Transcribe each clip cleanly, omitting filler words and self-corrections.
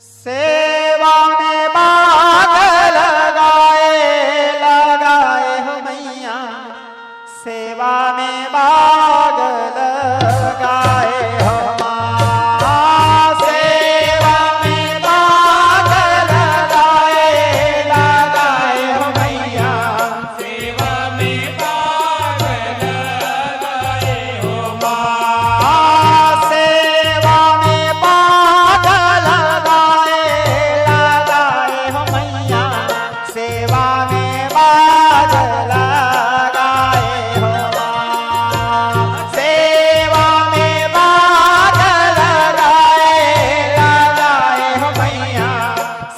सेवा में बाग लगाए हो मैया, सेवा में बाग लगाए हो माँ, सेवा में बाग लगाए हो मैया, सेवा में बाग लगाए हो माँ, सेवा में बाग लगाए हो मैया, सेवा में बाग लगाए हो माँ, सेवा में बाग लगाए हो मैया,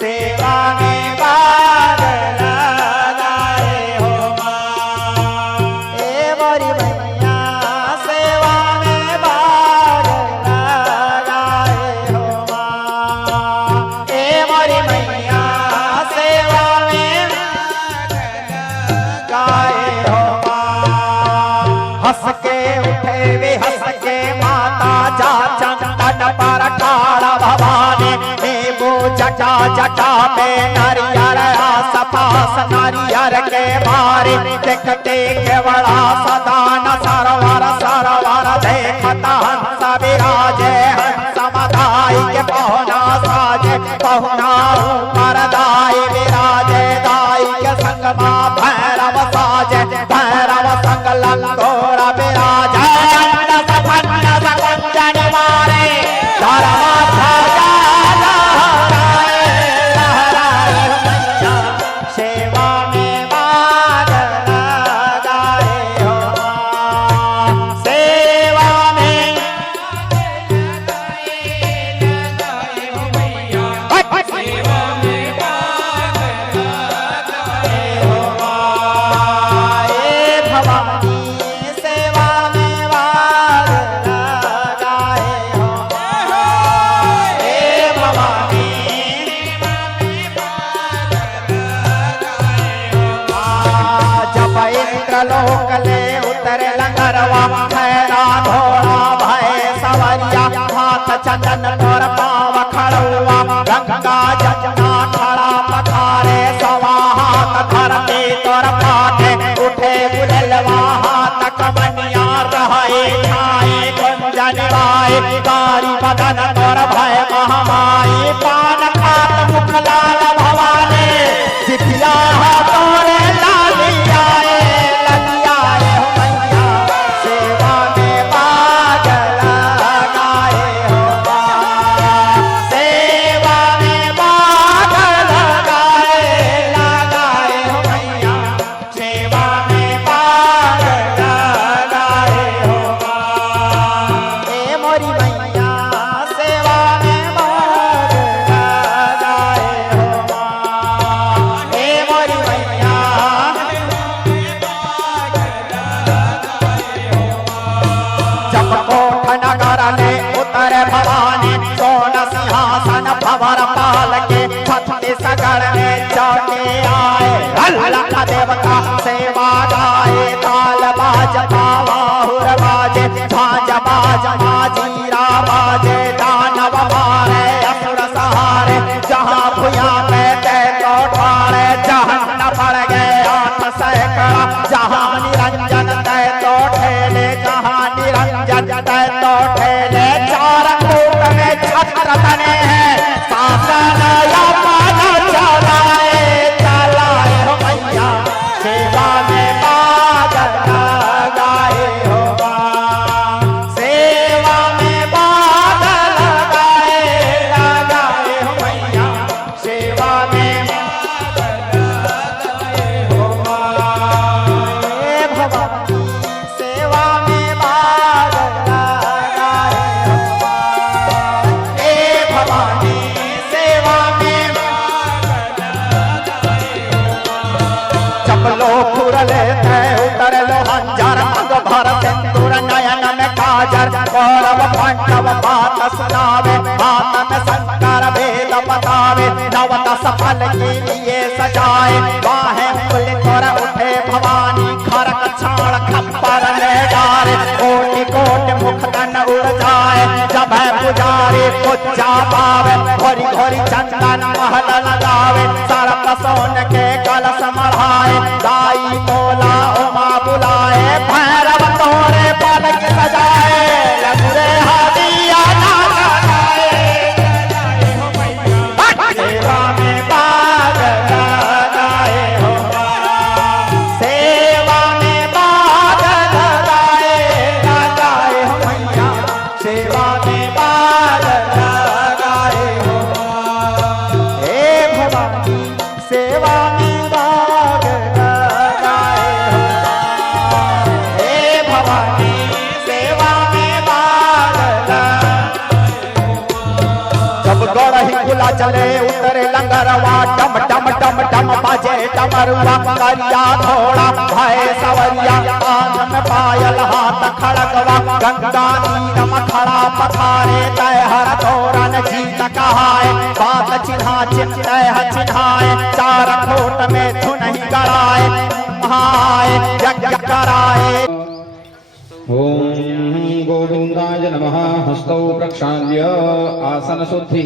सेवा में बाग लगाए हो माँ। ए मोरी मैया सेवा में बाग लगाए हो माँ, ए मोरी मैया सेवा में गाए हो माँ। हंस के उठे वे हंस के माता जा चंदन पर काला भवानी, नींबू जटा जटा पे नारियल आसपास नारियल के बारे, देखते केवड़ा सदान सरवर सरवर देखता हंस विराजे, हंस मदाई के पहुना साजे, पहुना ऊपर दाई विराजे, दाई के संग माँ भैरव साजे, भैरव संग लंगोरा विराजे, कुंजन मारे धर्मा ध्वजा लहराए लहराए मैया, सेवा में बाग लगाए हो माँ, सेवा में लगाए हो मैया, सेवा में बाग लगाए हो माँ। ए भवानी सेवा में बाग लगाए हो माँ, ए भवानी जब इंद्रलोक ले उतरे लंगरवा, खैरा घोड़ा भय सवरिया, हाथ चंदन तोर पाव खड़ुआ, गंगा जमुना खड़ा पखारे, सवा हाथ धरती तोर पाटे, उठे गुललवा हाथ कमनिया रहे छाई, कुंजन बाई कारी बदन तोर भय महामाई, पान खात मुख लाल भवानी, जितिया तोरे लालियाए ललियाए हो मैया, सेवा में बाग लगाए हो माँ, सेवा में बाग लगाए हो मैया, सेवा में बाग लगाए हो माँ। ए मोरी मैया सेवा में बाग लगाए हो माँ, ए मोरी मैया जब कोख नगर ले उतरे भवानी, सोन सिंहासन भवर पाल के, छत्तीसगढ़ में चौके आए, अल्लाह देवता सेवा गाए, ताल बाज बाहुर बाजे, झांझ बाज माजीरा बाजे, दानव मारे असुर सहारे, जहाँ भुया पे ते तो ठाड़े, जहाँ न पड़ गए 8 सैकड़ा, जहाँ निरंजन तय तो ठेले, जहाँ निरंजन तय तो ठेले, चार कूट में छत्र तने हैं, शासन या पाना चलाए हो मैया, सेवा में बाग लगाए हो माँ, सेवा में बाग लगाए हो मैया, सेवा में हो माँ। ए भवानी सेवा में बाग लगाए हो माँ, ए भवानी सेवा में चपलो फुरले थे उतरलो हंजर, अंग भर सिंदूर नयन में काजर, कौरव पांडव बात सुनावे, हाथ में शंकर वेद बतावे, नवत सफल के लिए सजाए, बाहें खुली तोर उठे भवानी, खरक छाड़ खप्पर ले डारे, कोटि कोटि मुख तन उड़ जाए, जब है पुजारी उच्चा पावे घोरी घोरी चंदन महल लगावे सर्प सोन के कलश मढ़ाए दाई तोला उमा बुलाए भैरव तोरे पलक सजाए लगुरे हादिया ना लगाए सेवा में बाग लगाए हो सेवा में बाग लगाए हो मैया सेवा में बाग लगाए हो हे भवानी सेवा में बाग लगाए हो हे भवानी सेवा में बाग जब गौरही खुला चले उतरे लंगरवा टम टम टम टम बाजे डमरुआ करिया थोड़ा भय सवरिया कान में पायल हाथ खड़कवा गंगा नीरम खड़ा पथारे तय हर तोरन जीत कहाए बात चिन्हा चिन्ह चिन्हाए चार खोट में धुन ही गड़ाए महाए यज्ञ कराए ओम गोविंदाय नमः। हस्तौ प्रक्षाल्य आसन शुद्धि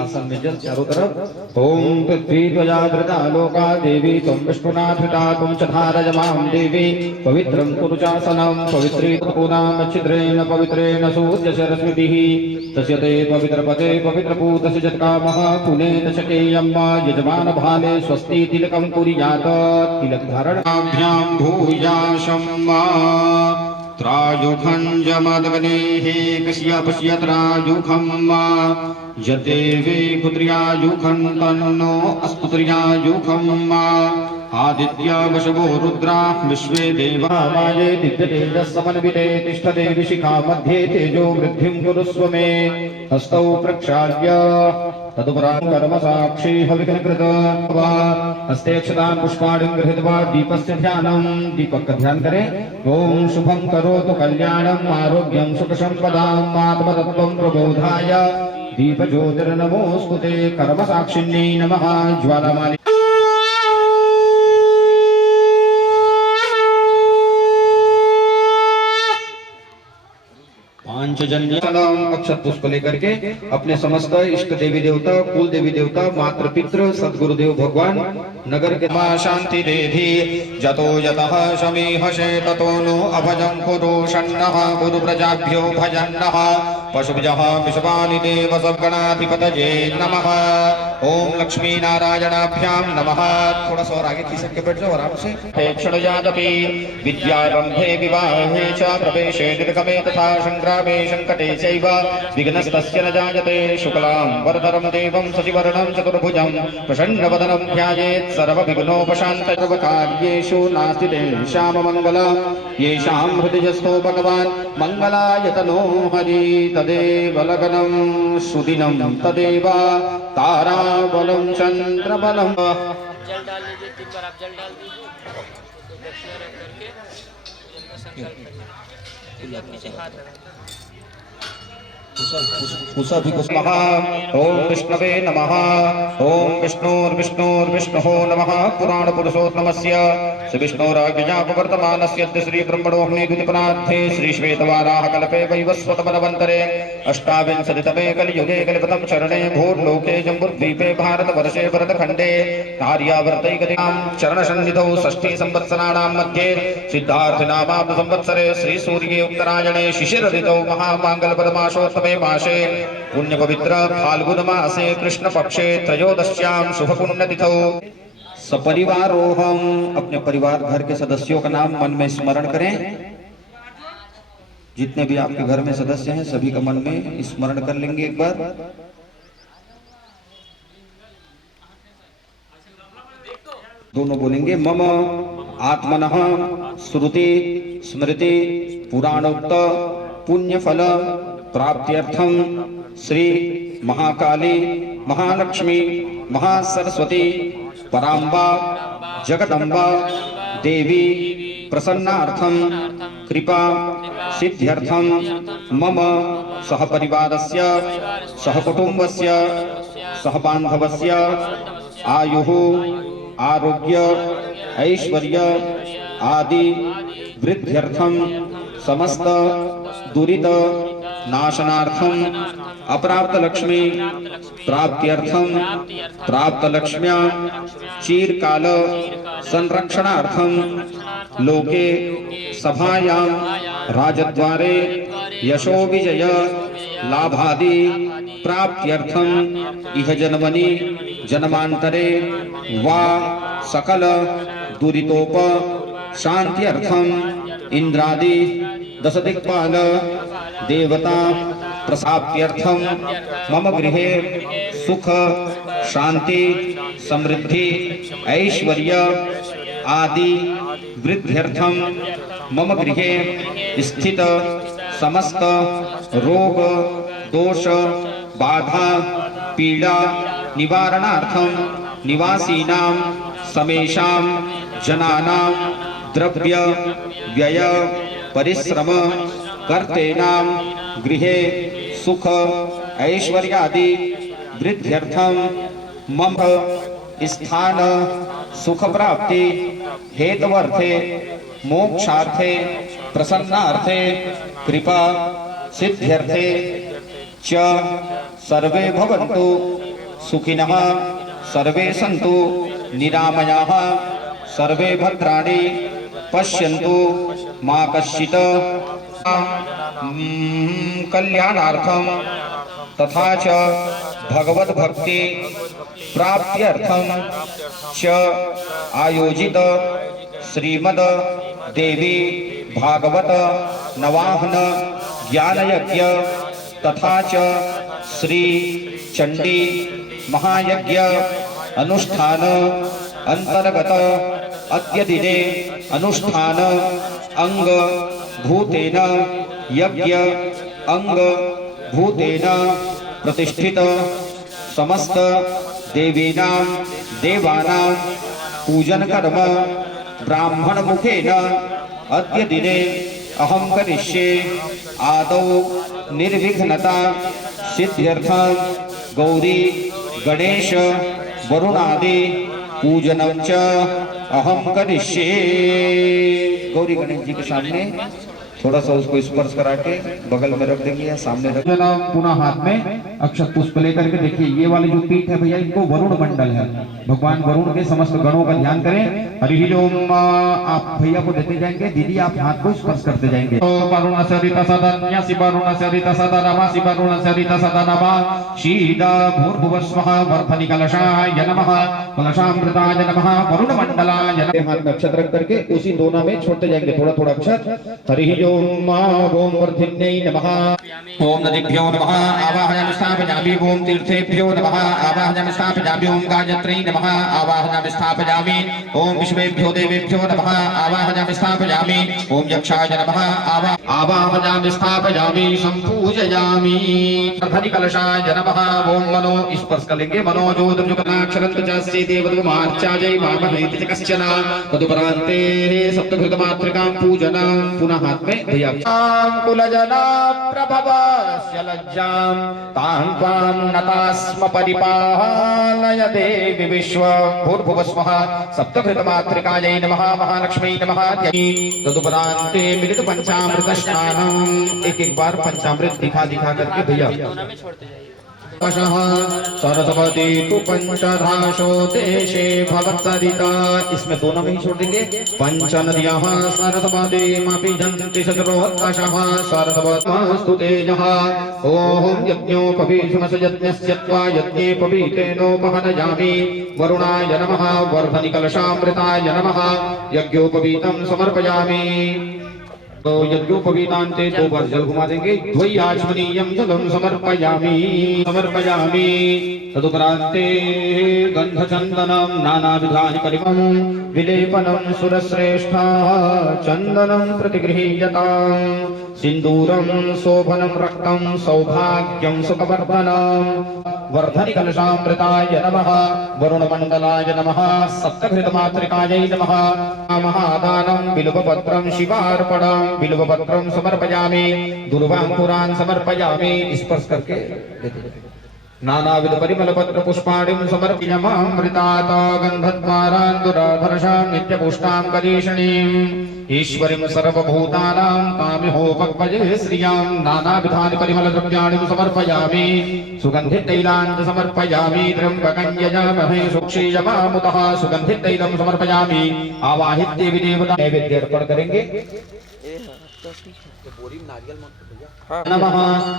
आसन में जल चारों तरफ। ओम पृथ्वी ध्वजावृता लोका देवी त्वं विष्णुनाथृता त्वं च धारयमां देवी पवित्रं कुरु चासनं पवित्रीकृतां छिद्रेण पवित्रेण सूर्यशरस्वतिः तस्य ते पवित्रपदे पवित्रपूतस्य जत्कामः पुनेन शकेयम्मा यजमान भाले स्वस्ति तिलकं कुर्यात् तिलक धारणाभ्यां भूयाशम्मा त्रायुखञ्जमदग्नेः कश्यपश्यत्रायुखम् यद्देवे पुत्र्यायुखं तन्नो अस्तु त्र्यायुखम् आदित्य वशवो रुद्रा विश्वे देवा माये दिव्यतेजस्समन्विते तिष्ठते विशिखा मध्ये तेजो वृद्धिं कुरुस्व मे। हस्तौ प्रक्षाल्य तदुपरां कर्म साक्षी हविककृत हस्ते अक्षतां पुष्पाणि गृहीत्वा दीपस्य ध्यानं दीपक का ध्यान करें। ओम शुभं करोतु कल्याणं आरोग्यं सुखसंपदां आत्मतत्त्वं प्रबोधाय दीप ज्योतिर्नमोस्तुते। कर्म साक्षिण्यै नमः। ज्वालामालि अक्षत पुष्प लेकर के अपने समस्त इष्ट देवी देवता कुल देवी देवता मातृ पितृ सदगुरुदेव भगवान नगर के मां शांति देधी जतो यतः समीहसे ततो नो अभजं कुरु शन्नः गुरु प्रजाभ्यो भजन्नः पशुभजः विश्वानि देव सबगणाधिपतये नमः। ओम लक्ष्मी नारायणाभ्यां नमः। थोड़ा सा और आगे खिसक के बैठ जाओ आराम से। क्षणजादपि विद्यारंभे विवाहे च प्रवेशे निर्गमे तथा संग्रामे संकटे चैव विघ्नस्तस्य न जायते। शुक्लां वरदरं देवं शशिवर्णं चतुर्भुजं प्रसन्नवदनं ध्यायेत् सर्वविघ्नोपशान्तये। सर्वकार्येषु नास्ति तेषां मङ्गलं येषां हृदयस्थो भगवान् मङ्गलायतनो हरि तदेव लग्नं सुदिनं तदेव ताराबलं चन्द्रबलं। जल डाल लीजिए 3 बार आप जल डाल दीजिए तो दक्षिणा रख करके उनका संकल्प करिए अपने से हाथ लगाएं। ओम विष्णवे नमः। ओम विष्णुर्विष्णुर्विष्णुः नमः। पुराण पुरुषोत्तमस्य श्री विष्णुराज्ञापवर्तमानस्य श्री ब्रह्मणोऽग्नि द्वितीयपरार्थे श्री श्वेतवाराह कल्पे वैवस्वत मनवन्तरे अष्टाविंशतितमे कलियुगे कलिपतं शरणे भूर्लोके जम्बुद्वीपे भारतवर्षे भरतखण्डे आर्यावर्तैकदिनां चरणसन्निधौ षष्ठी संवत्सराणां मध्ये सिद्धार्थनामाब्द संवत्सरे श्री सूर्ये उत्तरायणे शिशिर ऋतौ महामांगल्यपदमासोत्तमे मासे पुण्य पवित्र फाल्गुन मासे कृष्ण पक्षे त्रयोदश्यां शुभ पुण्यतिथौ सपरिवारोहम। अपने परिवार घर के सदस्यों का नाम मन में स्मरण करें। जितने भी आपके घर में सदस्य हैं सभी का मन में स्मरण कर लेंगे एक बार। दोनों बोलेंगे मम आत्मनः श्रुति स्मृति पुराणोक्त पुण्य फल प्राप्त्यर्थम श्री महाकाली महालक्ष्मी महासरस्वती पराम्बा जगदम्बा देवी प्रसन्नार्थम कृपा सिद्ध्यर्थम मम सहपरिवारस्य सहकुटुम्बस्य सहबान्धवस्य आयुः आरोग्य ऐश्वर्य आदि वृद्ध्यर्थम समस्त दुरित नाशनार्थम अप्राप्त लक्ष्मी प्राप्त्यर्थम प्राप्त लक्ष्म्या चिरकाल संरक्षणार्थम लोके सभायां राजद्वारे यशो विजय लाभादि प्राप्त्यर्थम इह जन्मनि जन्मांतरे वा सकल दुरितोप शांत्यर्थम इंद्रादि दश दिक्पाल देवता प्रसाप्त्यर्थम मम गृहे सुख शांति समृद्धि ऐश्वर्य आदि वृद्ध्यर्थम मम गृहे स्थित समस्त रोग दोष बाधा पीड़ा निवारणार्थम निवासीनां समेषां जनानां द्रव्य व्यय परिश्रम कर्तेनां गृहे सुख ऐश्वर्यादि वृद्ध्यर्थम मम स्थान सुख प्राप्ति हेतवर्थे मोक्षार्थे प्रसन्नार्थे कृपा सिद्ध्यर्थे च सर्वे भवन्तु सुखिनः सर्वे सन्तु निरामयाः सर्वे भद्राणि पश्यन्तु मा कश्चित् कल्याणार्थम तथा च भगवत भक्ति प्राप्त्यर्थम च आयोजित श्रीमद देवी भागवत नवाहन ज्ञान यज्ञ तथा च श्री चंडी महायज्ञ अनुष्ठान अंतर्गत अद्य दिने अनुष्ठान अंग भूतेन यज्ञ अंग भूतेन प्रतिष्ठित समस्त देवीनां देवानां पूजन कर्म ब्राह्मण मुखेन अद्य दिने अहं करिष्ये। आदौ निर्विघ्नता सिद्ध्यर्थं गौरी गणेश वरुणादि पूजनं च अहं करिष्ये। गौरी गणेश जी के सामने थोड़ा सा उसको स्पर्श करा के बगल में रख देंगे या सामने रख देंगे। पुनः हाथ में अक्षत पुष्प लेकर के देखिए, ये वाली जो पीठ है भैया इनको वरुण मंडल है, भगवान वरुण के समस्त गणों का ध्यान करें। हरि ओम। आप भैया को देते जाएंगे, दीदी आप हाथ को स्पर्श करते जाएंगे। वरुण सरिता सदा न्यासी वरुण सरिता सदा नमासि वरुण सरिता सदा नमः शीदा भूर्भुवस्वः वर्धनि कलशाय नमः कलशामृताय नमः वरुण मंडलाय नमः। हाथ में अक्षत रख करके उसी दोनों में छोड़ते जाएंगे थोड़ा थोड़ा अक्षत। हरि ओम वर्धिन्यै नमः। ओम नदीभ्यो नमः आवाहयामि स्थापयामि। ओम तीर्थेभ्यो नमः आवाहयामि स्थापयामि। ओम गायत्र्यै नमः आवाहयामि स्थापयामि। ओम विश्वेभ्यो देवेभ्यो नमः आवाहयामि स्थापयामि। ओम यक्षाय नमः आवाहयामि स्थापयामि संपूजयामि। वर्धनि कलशाय नमः। ओम मनो स्पर्श करेंगे। मनो ज्योतिर्जुगनाक्षरन्त चास्ये देवद्गमार्चायै मामहेति च कश्चन तदुपरान्ते सप्तघृतमातृकां पूजनं। पुनः हाथ में भैया कुलजना प्रभवस्य लज्जां तां त्वां नतास्म परिपालय देवी विश्व भूर्भुवस्वः सप्तघृतमातृकायै नमः महालक्ष्मी नमः। तदुपरान्ते मिलित पंचामृत स्नानम्। एक एक बार पंचामृत दिखा दिखा करके भैया सरस्वती तु पंचधाशो देशे भवत्सरिता। इसमें दोनों में ही छोड़ देंगे। पंच नद्यः सरस्वतीमपि जन्ति शतरोत्कषः सरस्वतमस्तु तेजः। ओम यज्ञोपवीतमस यज्ञस्य त्वा यज्ञेपवीतेनोपहनयामि। वरुणाय नमः वर्धनि कलशामृताय नमः यज्ञोपवीतं समर्पयामि। तो यज्ञोपवीतान्ते दो बार जल घुमा देंगे। द्वैयाचमनीयं जलं समर्पयामि समर्पयामि। तदुपरान्ते गन्धचन्दनं नानाविधानि परिमलं विलेपनं सुरश्रेष्ठा चन्दनं प्रतिगृहीयताम्। सिन्दूरं शोभनं रक्तं सौभाग्यं सुखवर्धनं। वर्धनि कलशामृताय नमः वरुणमण्डलाय नमः सप्तघृतमातृकायै नमः। महादानं बिल्वपत्रं शिवार्पणं बिल्वपत्रं समर्पयामि। दुर्वांकुरान् समर्पयामि। स्पर्श करके नानाविध परिमल पत्र पुष्पाणिं समर्पयामृतात् गन्धद्वारान्दुराधर्षां नित्यपुष्टां करीषणीम् ईश्वरीं सर्वभूतानां कामिहोपक्वजे श्रियां नानाविधानि परिमलद्रव्याणि समर्पयामि सुगन्धितैलान् समर्पयामि त्र्यम्बकं यजामहे सुक्षीयमामुतः सुगन्धितैलं समर्पयामि आवाहित देवी देवता नैवेद्य अर्पण करेंगे नमः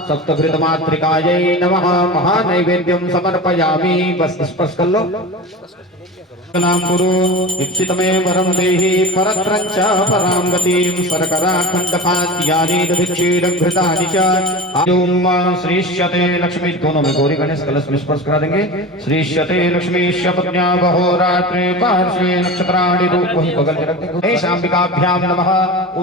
सप्तघृतमातृकायै नमः महानैवेद्यं समर्पयामि बस स्पर्श कर लो नाम गुरु दीक्षितमे वरं देहि परत्रञ्च परां गतिं शर्कराखण्डखाद्यानि दधिक्षीरघृतानि च ओम श्रीष्यते लक्ष्मी दोनों में गौरी गणेश कलश में स्पर्श करा देंगे श्रीष्यते लक्ष्मीश्च पत्न्या बहोरात्रे पार्श्वे नक्षत्राणि रूप वही बगल में रख देंगे शाम्बिकाभ्यां नमः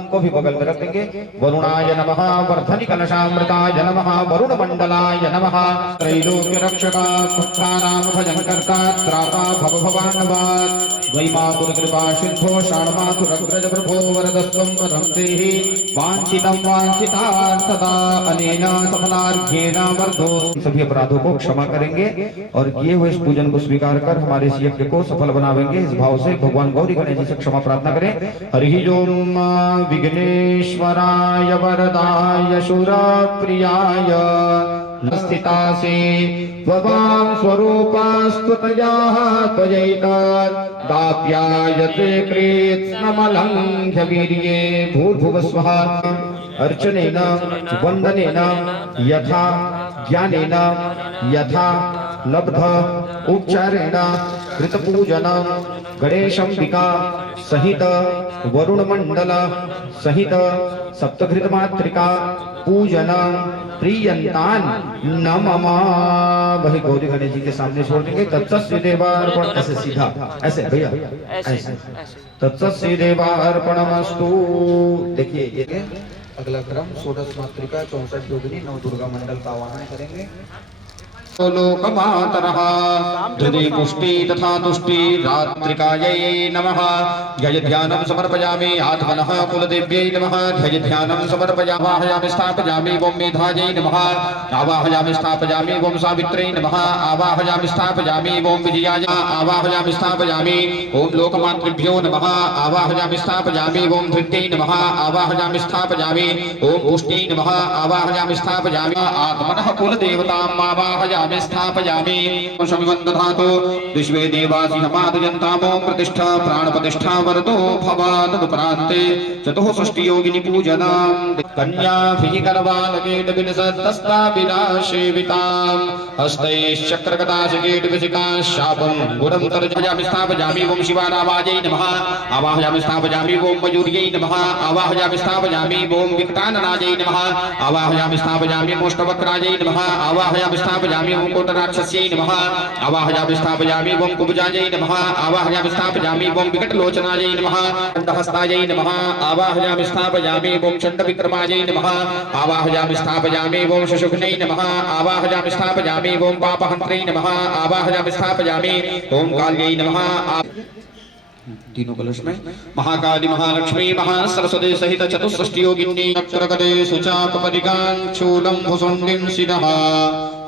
उनको भी बगल में रख देंगे वरुणाय नमः वर्धनि कलशामृताय नमः वरुण मंडलाय नमः त्रैलोक्य रक्षका भक्तानां भजनकर्ता त्राता भव भवान् वैमातुर कृपा सिद्धो षाण्मातुरग्रज प्रभो वरदस्त्वं वरं देहि वाञ्छितं वाञ्छितार्थदा अनेन सफलार्घ्येन वर्धो सभी अपराधों को क्षमा करेंगे और किए हुए इस पूजन को स्वीकार कर हमारे इस यज्ञ को सफल बनावेंगे इस भाव से भगवान गौरी गणेश जी से क्षमा प्रार्थना करें हरि ओम विघ्नेश्वराय वरदाय शूरप्रियाय स्थितासे त्ववां स्वरूपास्तुतयाः त्वयैतात् दाप्यायते कृत्स्नमलङ्घ्य वीर्ये भूर्भुवस्वः अर्चनेन वन्दनेन यथा ज्ञानेन यथा लब्ध उपचारेण कृतपूजन गणेशंबिका सहित वरुण मंडल सहित सप्तघृतमातृका पूजन प्रियंतान नमः वही गौरी गणेश जी के सामने छोड़ देंगे तत्सस्य देवार्पण ऐसे सीधा ऐसे भैया ऐसे तत्सस्य देवार्पणमस्तु देखिए ये अगला क्रम षोडश मातृका 64 योगिनी नव दुर्गा मंडल का आवाहन करेंगे लोकमातरः हृदि पुष्टि तथा तुष्टि रात्रिकायै नमः ध्याय ध्यानं समर्पयामि आत्मनः कुलदेव्यै नमः ध्याय ध्यानं समर्पयामि आवाहयामि स्थापयामि ओम मेधायै नमः आवाहयामि स्थापयामि ओम सावित्र्यै नमः आवाहयामि स्थापयामि ओम विजयाय आवाहयामि स्थापयामि ओम लोकमातृभ्यो नमः आवाहयामि स्थापयामि ओम धृत्यै नमः आवाहयामि स्थापयामि ओम पुष्टै नमः आवाहयामि स्थापयामि आत्मनः कुलदेवताम् आवाहयामि स्थापयामि शमिवन्दधातु विश्वे देवासि हमादयन्तामो प्रतिष्ठा प्राणप्रतिष्ठा वरदो भवादनुप्रान्ते चतुःषष्टि योगिनी पूजनां कन्याभिः करवालकेटविलसत्तस्ताभिलाषेवितां हस्तैश्चक्रगदाशकेटविशिकां शापं गुणं तर्जयामि स्थापयामि ओम शिवानावायै नमः आवाहयामि स्थापयामि ओम मयूर्यै नमः आवाहयामि स्थापयामि ओम विकटाननायै नमः आवाहयामि स्थापयामि मोष्टवक्रायै नमः आवाहयामि स्थापयामि ओम कोटराक्षस्यै नमः आवाहयामि स्थापयामि ओम कुब्जायै नमः आवाहयामि स्थापयामि ओम विकटलोचनायै नमः दण्डहस्तायै नमः आवाहयामि स्थापयामि ओम चण्डविक्रमायै नमः आवाहयामि स्थापयामि ओम शशुघ्नै नमः आवाहयामि स्थापयामि ओम पापहन्त्रै नमः आवाहयामि स्थापयामि ओम काल्यै नमः तीनों कलश में महाकाली महालक्ष्मी महासरस्वती सहित चतुष्षष्टि योगिनी अक्षरगदे सुचापरिकां चूलं भुसुण्डिं शिरः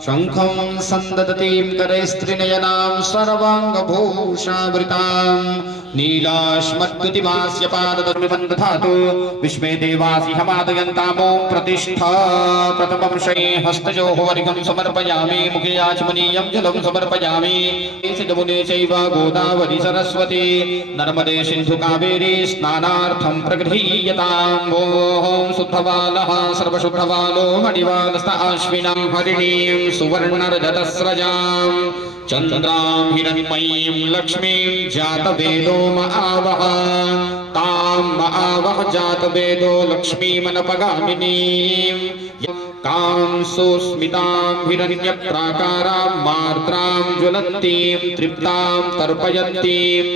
शंखं संददतीं करैस्त्रिनयनां सर्वाङ्गभूषावृतां नीलाश्मद्गतिमास्य पाददमिबन्धधातु विश्वे देवासि हमादयन्तामो प्रतिष्ठा प्रथमं शये हस्तयोः वर्गं समर्पयामि मुखे आचमनीयं जलं समर्पयामि सिद्धमुने चैव गोदावरी सरस्वती नर्मदे सिन्धु कावेरी स्नानार्थं प्रगृह्यताम् ओम शुद्धबालः सर्वशुद्धबालो मणिवालस्ताश्विनां हरिणीं सुवर्णरजतस्रजां चन्द्रां हिरण्मयीं लक्ष्मीं जातवेदो महावः तां महावः जातवेदो लक्ष्मीमनपगामिनीं कां सुस्मितां हिरण्यप्राकारां मार्द्रां ज्वलन्तीं तृप्तां तर्पयन्तीं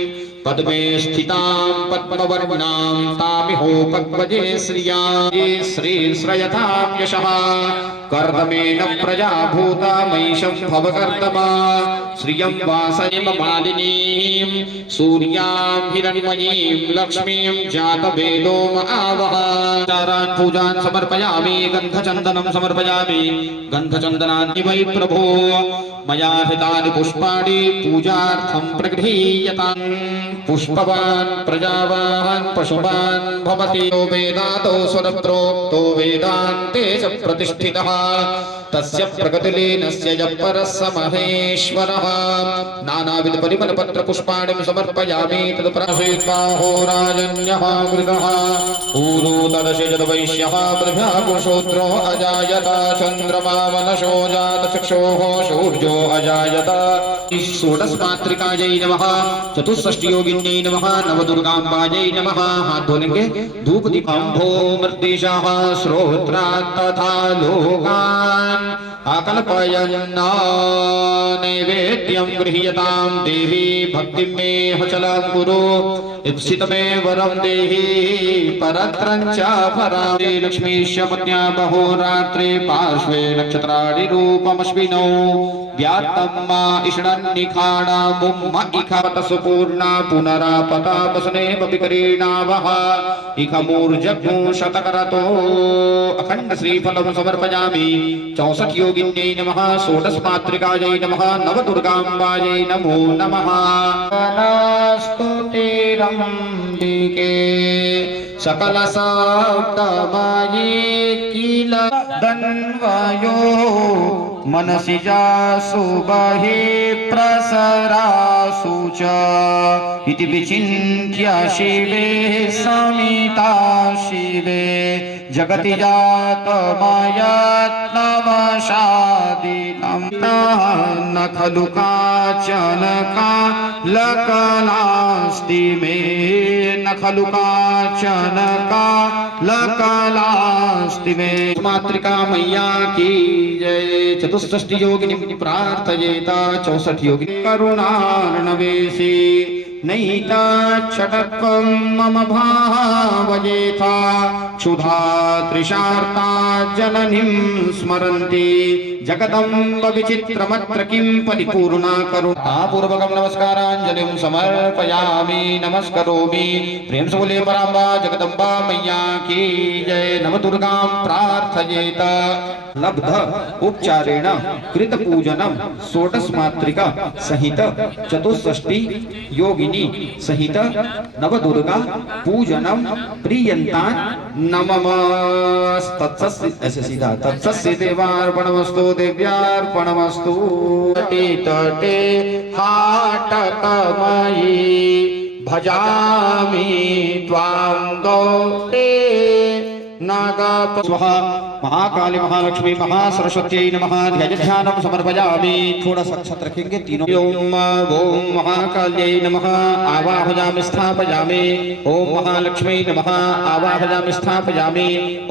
पद्मे स्थितां पद्मवर्णां तामिहोपक्वजे श्रियां श्रीश्रयतां यशः कर्दमेन प्रजा भूता महिषं भवकर्दमा श्रियं वासयम मालिनीं सूर्यां हिरण्मयीं लक्ष्मीं जातवेदो आवह चारान् पूजान् समर्पयामि गन्धचन्दनं समर्पयामि गन्धचन्दनानि वै प्रभो मया हितानि पुष्पाणि पूजार्थं प्रगृहीयताम् पुष्पवान् प्रजावान् पशुवान् भवति यो वेदातो स्वरप्रोक्तो वेदान्ते च प्रतिष्ठितः तस्य प्रगतिलीनस्य यः परः स महेश्वरः नानाविध परिमलपत्र पुष्पाणि समर्पयामि तदुपरासीत्वा होराजन्यः मृगः ऊरो तदशिजद्वैश्यः प्रभ्याकुशूद्रो अजायत चन्द्रमा मनशो जातचक्षोः शौर्यो अजायत षोडशमातृकायै नमः चतुष्षष्टियोगिन्यै नमः नवदुर्गाम्बायै नमः हाथ धोलेंगे धूप दीपम्भो मृत्तिशः श्रोत्रात् तथा लोकान् आकल्पयन् नैवेद्यं गृह्यतां देवी भक्तिं मे हचलं कुरु इप्सितमे वरं देहि परत्रं च परां लक्ष्मीश्च पत्न्या बहोरात्रे पार्श्वे नक्षत्राणि रूपमश्विनौ व्यात्तं इषणन्निखाणा मुम्म इखावत सुपूर्णा पुनरापता वसने विकरीणावः इखमूर्जग्मु शतकरतो अखण्ड श्रीफलं समर्पयामि 64 योगिन्यै नमः षोडशमातृकायै नमः नवदुर्गाम्बायै नमो नमः स्तुतिरम्बिके सकलशब्दमयी किल दन्वयो मनसि जासु बहिः प्रसरासु च इति विचिन्त्य शिवे समिता शिवे जगति जातमयत्नवशादितं न खलु काचन कालकलास्ति मे न खलु काचन कालकलास्ति मे मातृका मैया की जय चतुष्षष्टि योगिनी प्रार्थयेता 64 योगिनी करुणार्णवेशी नैता छटत्वं मम भावयेथा क्षुधा तृषार्ता जननीं स्मरन्ति जगदम्ब विचित्रमत्र किं परिपूर्णा करुणापूर्वकं नमस्काराञ्जलिं समर्पयामि नमस्करोमि प्रेम से बोले पराम्बा जगदम्बा मैया की जय नवदुर्गां प्रार्थयेत लब्ध उपचारेण कृत पूजनम षोडशमातृका सहित चतुष्षष्टि योगिनी सहित नवदुर्गा पूजनम प्रियंतान नमस्तत्सस्य ऐसे सीधा तत्सस्य देवार्पणमस्तु देव्यार्पणमस्तु तटे तटे हाटकमयी भजामि त्वां गौरे नागापस्वः महाकाली महालक्ष्मी महासरस्वत्यै नमः ध्यानं समर्पयामि थोड़ा सा अक्षत रखेंगे तीनों ओम महाकाल्यै नमः आवाहयामि स्थापयामि ओम महालक्ष्मी नमः आवाहयामि स्थापयामि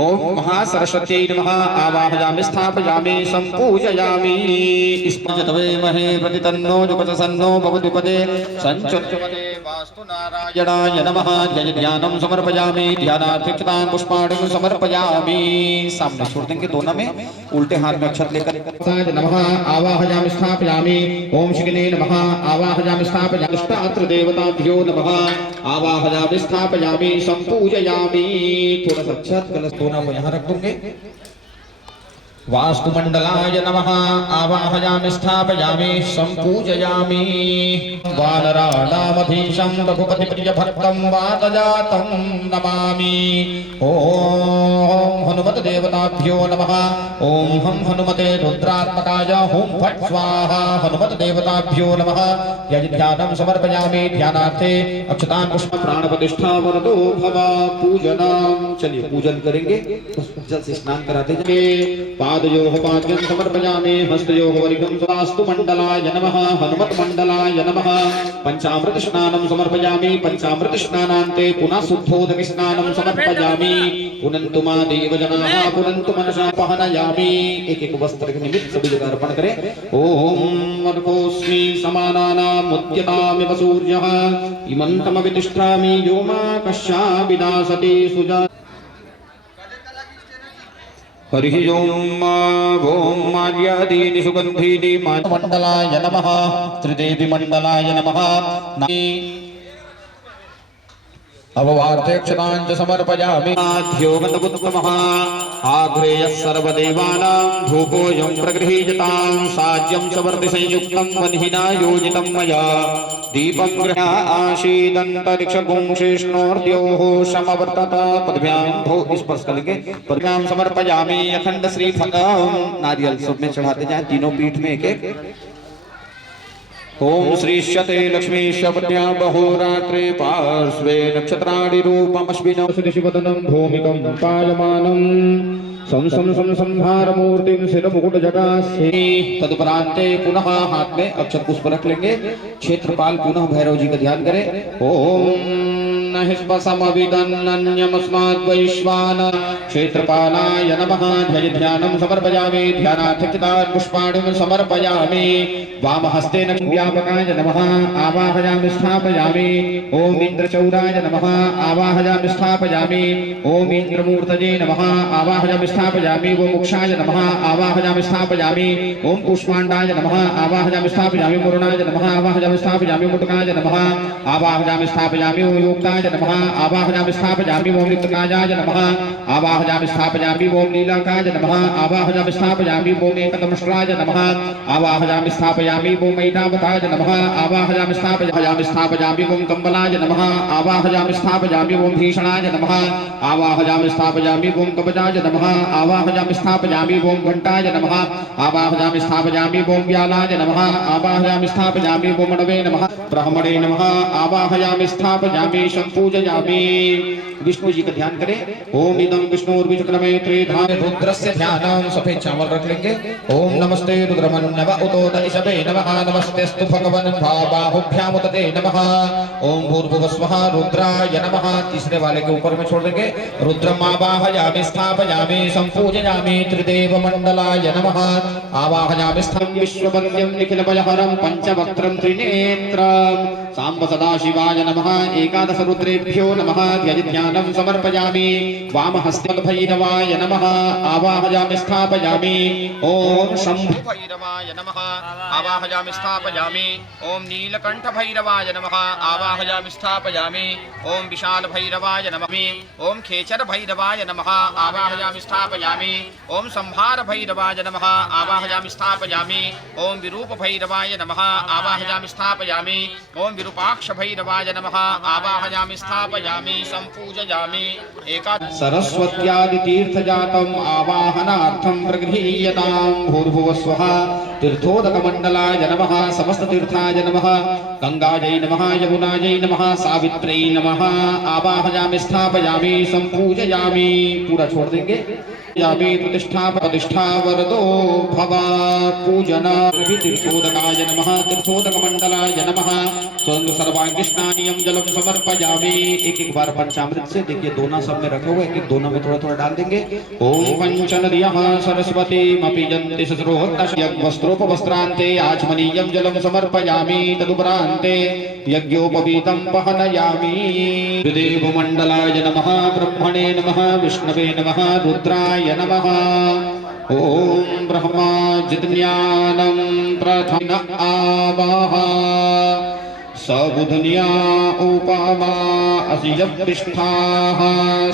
ओम महासरस्वत्यै नमः आवाहयामि स्थापयामि संपूजयामि स्पजतवे महे प्रतितन्नो जुपतसन्नो भवद्विपदे संचत्वते वास्तु नारायणाय नमः ध्यानं समर्पयामि ध्यानार्थक्षतां पुष्पाणि समर्पयामि सामने छोड़ देंगे दोनों में उल्टे हाथ में अक्षत लेकर नमः आवाहयामि स्थापयामि ओम शिवने नमः आवाहयामि स्थापयामि अष्टात्र देवताभ्यो नमः आवाहयामि स्थापयामि संपूजयामि थोड़ा सा अक्षत कलश दोनों को यहाँ रख दूंगे वास्तुमंडलाय नमः आवाहयामि स्थापयामि संपूजयामि वानराणामधीशं रघुपति प्रिय भक्तं वातजातं नमामि ओम हनुमत देवताभ्यो नमः ओम हम हनुमते रुद्रात्मकाय हुं फट् स्वाहा हनुमत देवताभ्यो नमः ध्यानं समर्पयामि ध्यानार्थे अक्षतान् पुष्प प्राण प्रतिष्ठा वरदो भव पूजनम चलिए पूजन करेंगे जल से स्नान कराते जाएंगे पादयोः पाद्यं समर्पयामि हस्तयोः वरिगं वास्तु मंडलाय नमः हनुमत मंडलाय नमः पंचामृत स्नानं समर्पयामि पंचामृत स्नानान्ते पुनः शुद्धोदक स्नानं समर्पयामि पुनन्तु मा देवजनाः पुनन्तु मनसा पहनयामि एक एक वस्त्र के निमित्त सभी जगह अर्पण करें ओम अर्घोस्मि समानानां मुद्यतामिव सूर्यः इमन्तमवितिष्ठामि यो मा कश्या विनाशति सुजा हरिः ओम ओम मार्यादीनि सुगन्धीनि मंडलाय नमः त्रिदेवी मंडलाय नमः अववार्तेक्षताञ्च समर्पयामि ध्योगन्तपुत्तमः आग्रेयः सर्वदेवानां धूपोऽयं प्रगृहीयतां साज्यं च वर्तिसंयुक्तं वह्निना योजितं मया दीपं गृह्य आशीदन्तरिक्षगुंशिष्णोर्द्योः समवर्तत पदभ्यां भो स्पर्श करेंगे पदभ्यां समर्पयामि अखंड श्रीफलम नारियल सब में चढ़ाते जाएं तीनों पीठ में एक एक ओम श्रीश्यते लक्ष्मीश्वपद्या बहोरात्रे पार्श्वे नक्षत्राणि रूपमश्विनौ सुदिशिवदनं भूमिकं पायमानं संहारमूर्तिं शिरमुकुटजटास्ये तदुपरांते पुनः हाथ में अक्षत पुष्प रख लेंगे क्षेत्रपाल पुनः भैरव जी का ध्यान करें ओम नहिस्पसमविदन्नन्यमस्माद्वैश्वान क्षेत्रपालाय नमः ध्यानं समर्पयामि ध्यानार्थचितान् पुष्पाणिं समर्पयामि वामहस्ते व्यापकाय नमः आवाहयामि स्थापयामि ओम इंद्रचौराय नमः आवाहयामि स्थापयामि ओम इंद्रमूर्तये नमः आवाहयामि स्थापयामि ओम मोक्षाय नमः आवाहयामि स्थापयामि ओम पुष्पाण्डाय नमः आवाहयामि स्थापयामि मुरुणाय नमः आवाहयामि स्थापयामि मुटकाय नमः आवाहयामि स्थापयामि ओम योक्ताय नमः आवाहयामि स्थापयामि ओम नित्यकायाय नमः आवाहयामि स्थापयामि ओम लीलाकाय नमः आवाहयामि स्थापयामि ओम एकदमश्राय नमः आवाहयामि स्थापयामि ओम ऐरावताय नमः आवाहयामि स्थापयामि ओम कम्बलाय नमः आवाहयामि स्थापयामि ओम भीषणाय नमः आवाहयामि स्थापयामि ओम कवचाय नमः आवाहयामि स्थापयामि ओम घंटाय नमः आवाहयामि स्थापयामि ओम व्यालाय नमः आवाहयामि स्थापयामि ओम मणवे नमः ब्रह्मणे नमः आवाहयामि स्थापयामि संपूजयामि विष्णु जी का ध्यान करें ओम इदं विष्णुर्विचक्रमे त्रिधाम रुद्रस्य ध्यानं सफेद चावल रख लेंगे ओम नमस्ते रुद्रमन्नव उतोत इषभे नमः नमस्तेस्तु भगवन् बाहुभ्याम उतते नमः ओम भूर्भुवस्वः रुद्राय नमः तीसरे वाले के ऊपर में छोड़ देंगे रुद्रम आवाहयामि स्थापयामि संपूजयामि त्रिदेव मंडलाय नमः आवाहयामि स्थापयामि विश्ववन्द्यं निखिलभयहरं पंचवक्त्रं त्रिनेत्रं सांब सदाशिवाय नमः एकादश रुद्रेभ्यो नमः ध्यानं समर्पयामि वामहस्ते भैरवाय नमः आवाहयामि स्थापयामि ओम शंभु भैरवाय नमः आवाहयामि स्थापयामि ओम नीलकंठ भैरवाय नमः आवाहयामि स्थापयामि ओम विशाल भैरवाय नमः ओम खेचर भैरवाय नमः आवाहयामि स्थापयामि ओम संहार भैरवाय नमः आवाहयामि स्थापयामि ओम विरूप भैरवाय नमः आवाहयामि स्थापयामि ओम विरूपाक्ष भैरवाय नमः आवाहयामि स्थापयामि संपूजयामि एका सरस्वत्यादि तीर्थ जातम आवाहनार्थं प्रगृहीयतां भूर्भुवस्वः तीर्थोदक मंडलाय नमः समस्त तीर्थाय नमः गंगायै नमः यमुनायै नमः सावित्र्यै नमः आवाहयामि स्थापयामि संपूजयामि पूरा छोड़ देंगे यामि प्रतिष्ठा वरदो भवा पूजना तीर्थोदकाय नमः तीर्थोदक मंडलाय नमः स्वयं सर्वांगिष्णानियम जलम समर्पयामि एक एक बार पंचामृत से देखिए दोना सब में रखे हुए एक एक दोना में थोड़ा थोड़ा डाल देंगे ओम पंचनद्यः सरस्वती मपि जन्ति वस्त्रोपवस्त्रान्ते आचमनीयं जलम समर्पयामि तदुपरान्ते यज्ञोपवीतं वहनयामि देव मंडलाय नमः ब्रह्मणे नमः विष्णवे नमः रुद्राय नमः ओम ब्रह्मा जिज्ञानं प्रथम आवाह सबुधन्या उपमा असियपृष्ठाः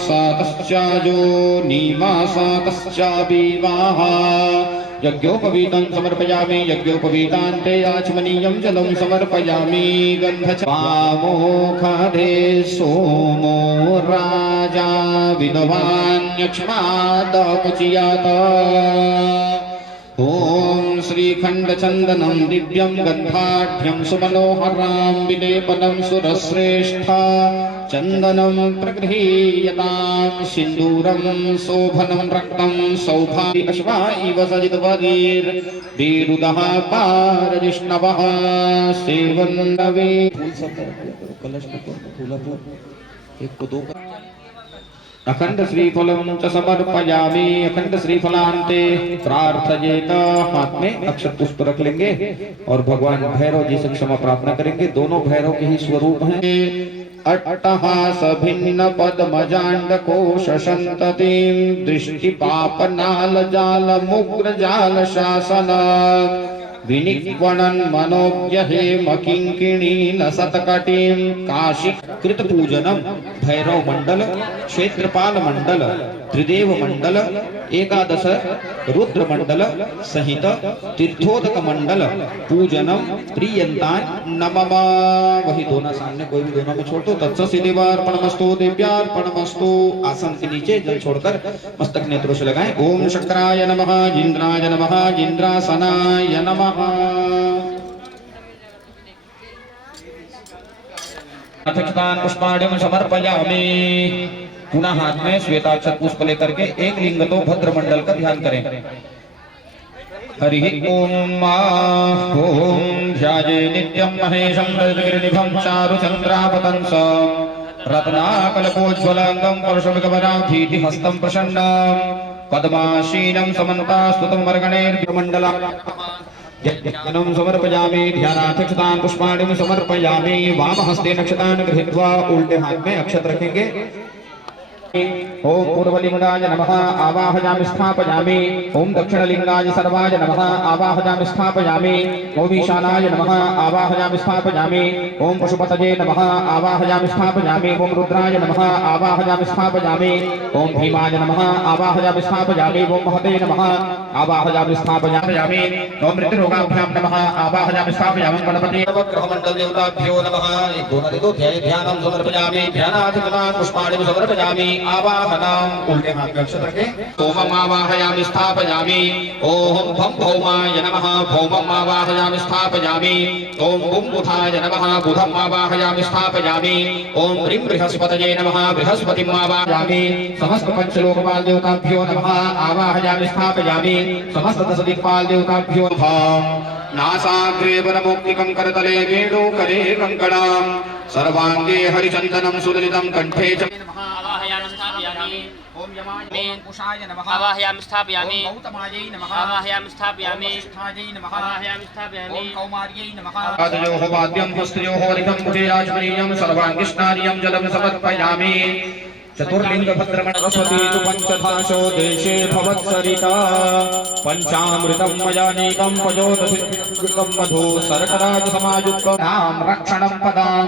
सातश्चाजो नीमा सातश्चाविवाह यज्ञोपवीतं समर्पयामि यज्ञोपवीतान्ते आचमनीयं जलं समर्पयामि गन्धचामोखधे सोमो राजा विद्वान्यक्ष्मादमुचियात ओम श्रीखंड चंदनं दिव्यं गंधाढ्यं सुमनोहरां विलेपनं सुरश्रेष्ठा चंदनं प्रगृहीयतां सिंदूरं शोभनं रक्तं सौभाग्य अश्वा इव सजितवदीर वीरुदः पारजिष्णवः सेवन्नवे फूल सब कलश में फूला एक को दो अखंड श्रीफलम च समर्पयामि अखंड श्रीफलांते प्रार्थयेत हाथ में अक्षत पुष्प रख लेंगे और भगवान भैरव जी से क्षमा प्रार्थना करेंगे दोनों भैरव के ही स्वरूप हैं अट्टहास भिन्न पद्मजाण्डकोश सन्ततिं दृष्टिपापनाल जाल मुग्र जाल शासन विनिक्वणन् मनोज्ञहेम किङ्किणीन सतकटिं काशीकृत पूजनम भैरव मंडल क्षेत्रपाल मंडल त्रिदेव मंडल एकादश रुद्र मंडल सहित तीर्थोदक मंडल पूजनम प्रियंतान नमः। वही दोनों सामने कोई भी दोनों में छोड़ दो। तत्सदिवार्पणमस्तु दिव्यार्पणमस्तु। आसन के नीचे जल छोड़कर मस्तक नेत्रों से लगाएं। ओम शक्राय नमः जिन्द्राय नमः जिन्द्रासनाय नमः। अथक्षतान पुष्पाण्यम समर्पयामि। पुनः हाथ में श्वेताक्षर पुष्प लेकर के एक लिंग तो भद्र मंडल का ध्यान करें। हरि ओम ओम ध्याये नित्यं महेशं रजतगिरिनिभं चारुचन्द्रावतंस रत्नाकल्पोज्ज्वलाङ्गं परशुभिकवराधीति हस्तं प्रसन्नं पद्माशीनं समन्तास्तुतं वर्गणैर्मण्डला यज्ञं समर्पयामि। ध्यानाध्यक्षतां पुष्पाणिं समर्पयामि। वामहस्ते नक्षतान् गृहीत्वा उल्टे हाथ में अक्षत रखेंगे। ओम पूर्वलिंगाय नमः आवाहयामि स्थापयामि। ओम दक्षिणलिंगाय सर्वाय नमः आवाहयामि स्थापयामि। ओम ईशानाय नमः आवाहयामि स्थापयामि। ओम पशुपतये नमः आवाहयामि स्थापयामि। ओम रुद्राय नमः आवाहयामि स्थापयामि। ओम भीमाय नमः आवाहयामि स्थापयामि। ओम महते नमः आवाहयामि स्थापयामि। ओम मृत्युरोगाभ्यां नमः आवाहयामि स्थापयामि। गणपति नवग्रहमण्डल देवताभ्यो नमः। एक दोनों दे दो। ध्यानं समर्पयामि। ध्यानाधिकतां पुष्पाणि समर्पयामि। आवाहनम् उल्टे हाथ में अक्षत रखें। ओम आवाहयामि स्थापयामि। ओम भं भौमाय नमः भौमम् आवाहयामि स्थापयामि। ओम बुं बुधाय नमः बुधम् आवाहयामि स्थापयामि। ओम ह्रीं बृहस्पतये नमः बृहस्पतिम् आवाहयामि। समस्त पंचलोकपाल देवताभ्यो नमः आवाहयामि स्थापयामि। समस्त दशदिक्पाल देवताभ्यो नमः। नासाग्रे वरमौक्तिकं करतले वेणुकरे कङ्कणं सर्वाङ्गे हरिचन्दनं सुललितं कण्ठे च ओम उषाय नमः आवाहयामि स्थापयामि। गौतमायै नमः आवाहयामि स्थापयामि। वसिष्ठायै नमः आवाहयामि स्थापयामि। कौमार्यै नमः पादयोः वाद्यं हस्तयोः वरिकं मुखे आचमनीयं सर्वाङ्गिष्णार्यं जलं समर्पयामि। चतुर्लिंग भद्रमण्डलस्वती तु पंचधाशो देशे भवत्सरिता पंचामृतं मयानेकं पयोदधिकृतं मधु सर्कराज समायुक्तं नाम रक्षणं पदां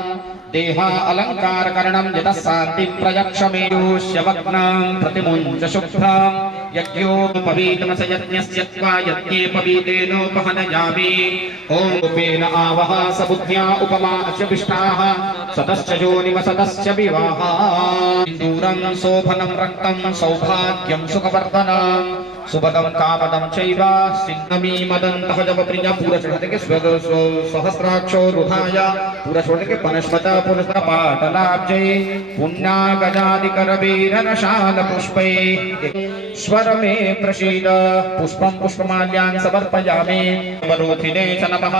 देहा अलङ्कारकरणं यतः शान्तिं प्रयक्षमेयुष्यवग्नां प्रतिमुञ्च शुभ्रां यज्ञोपवीतमसयज्ञस्य त्वा यज्ञे पवीतेनोपहनयामि। ॐ रूपेण आवह सबुद्ध्या उपमा अस्य विष्टाः सतश्च योनिमसतश्च विवाहा सिन्दूरं शोभनं रक्तं सौभाग्यं सुखवर्धनं सुभदं कामदं चैव सिन्नमी मदन्तः जपप्रिया पूरा चढ़ाते के सहस्राक्षो रुधाय पूरा छोड़ के पनस्पत पुनस्पाटलाब्जै पुण्यागजादिकरवीरनशाल पुष्पै स्वर मे प्रसीद पुष्पं पुष्पमाल्यान् समर्पयामि। वरोधिने च नमः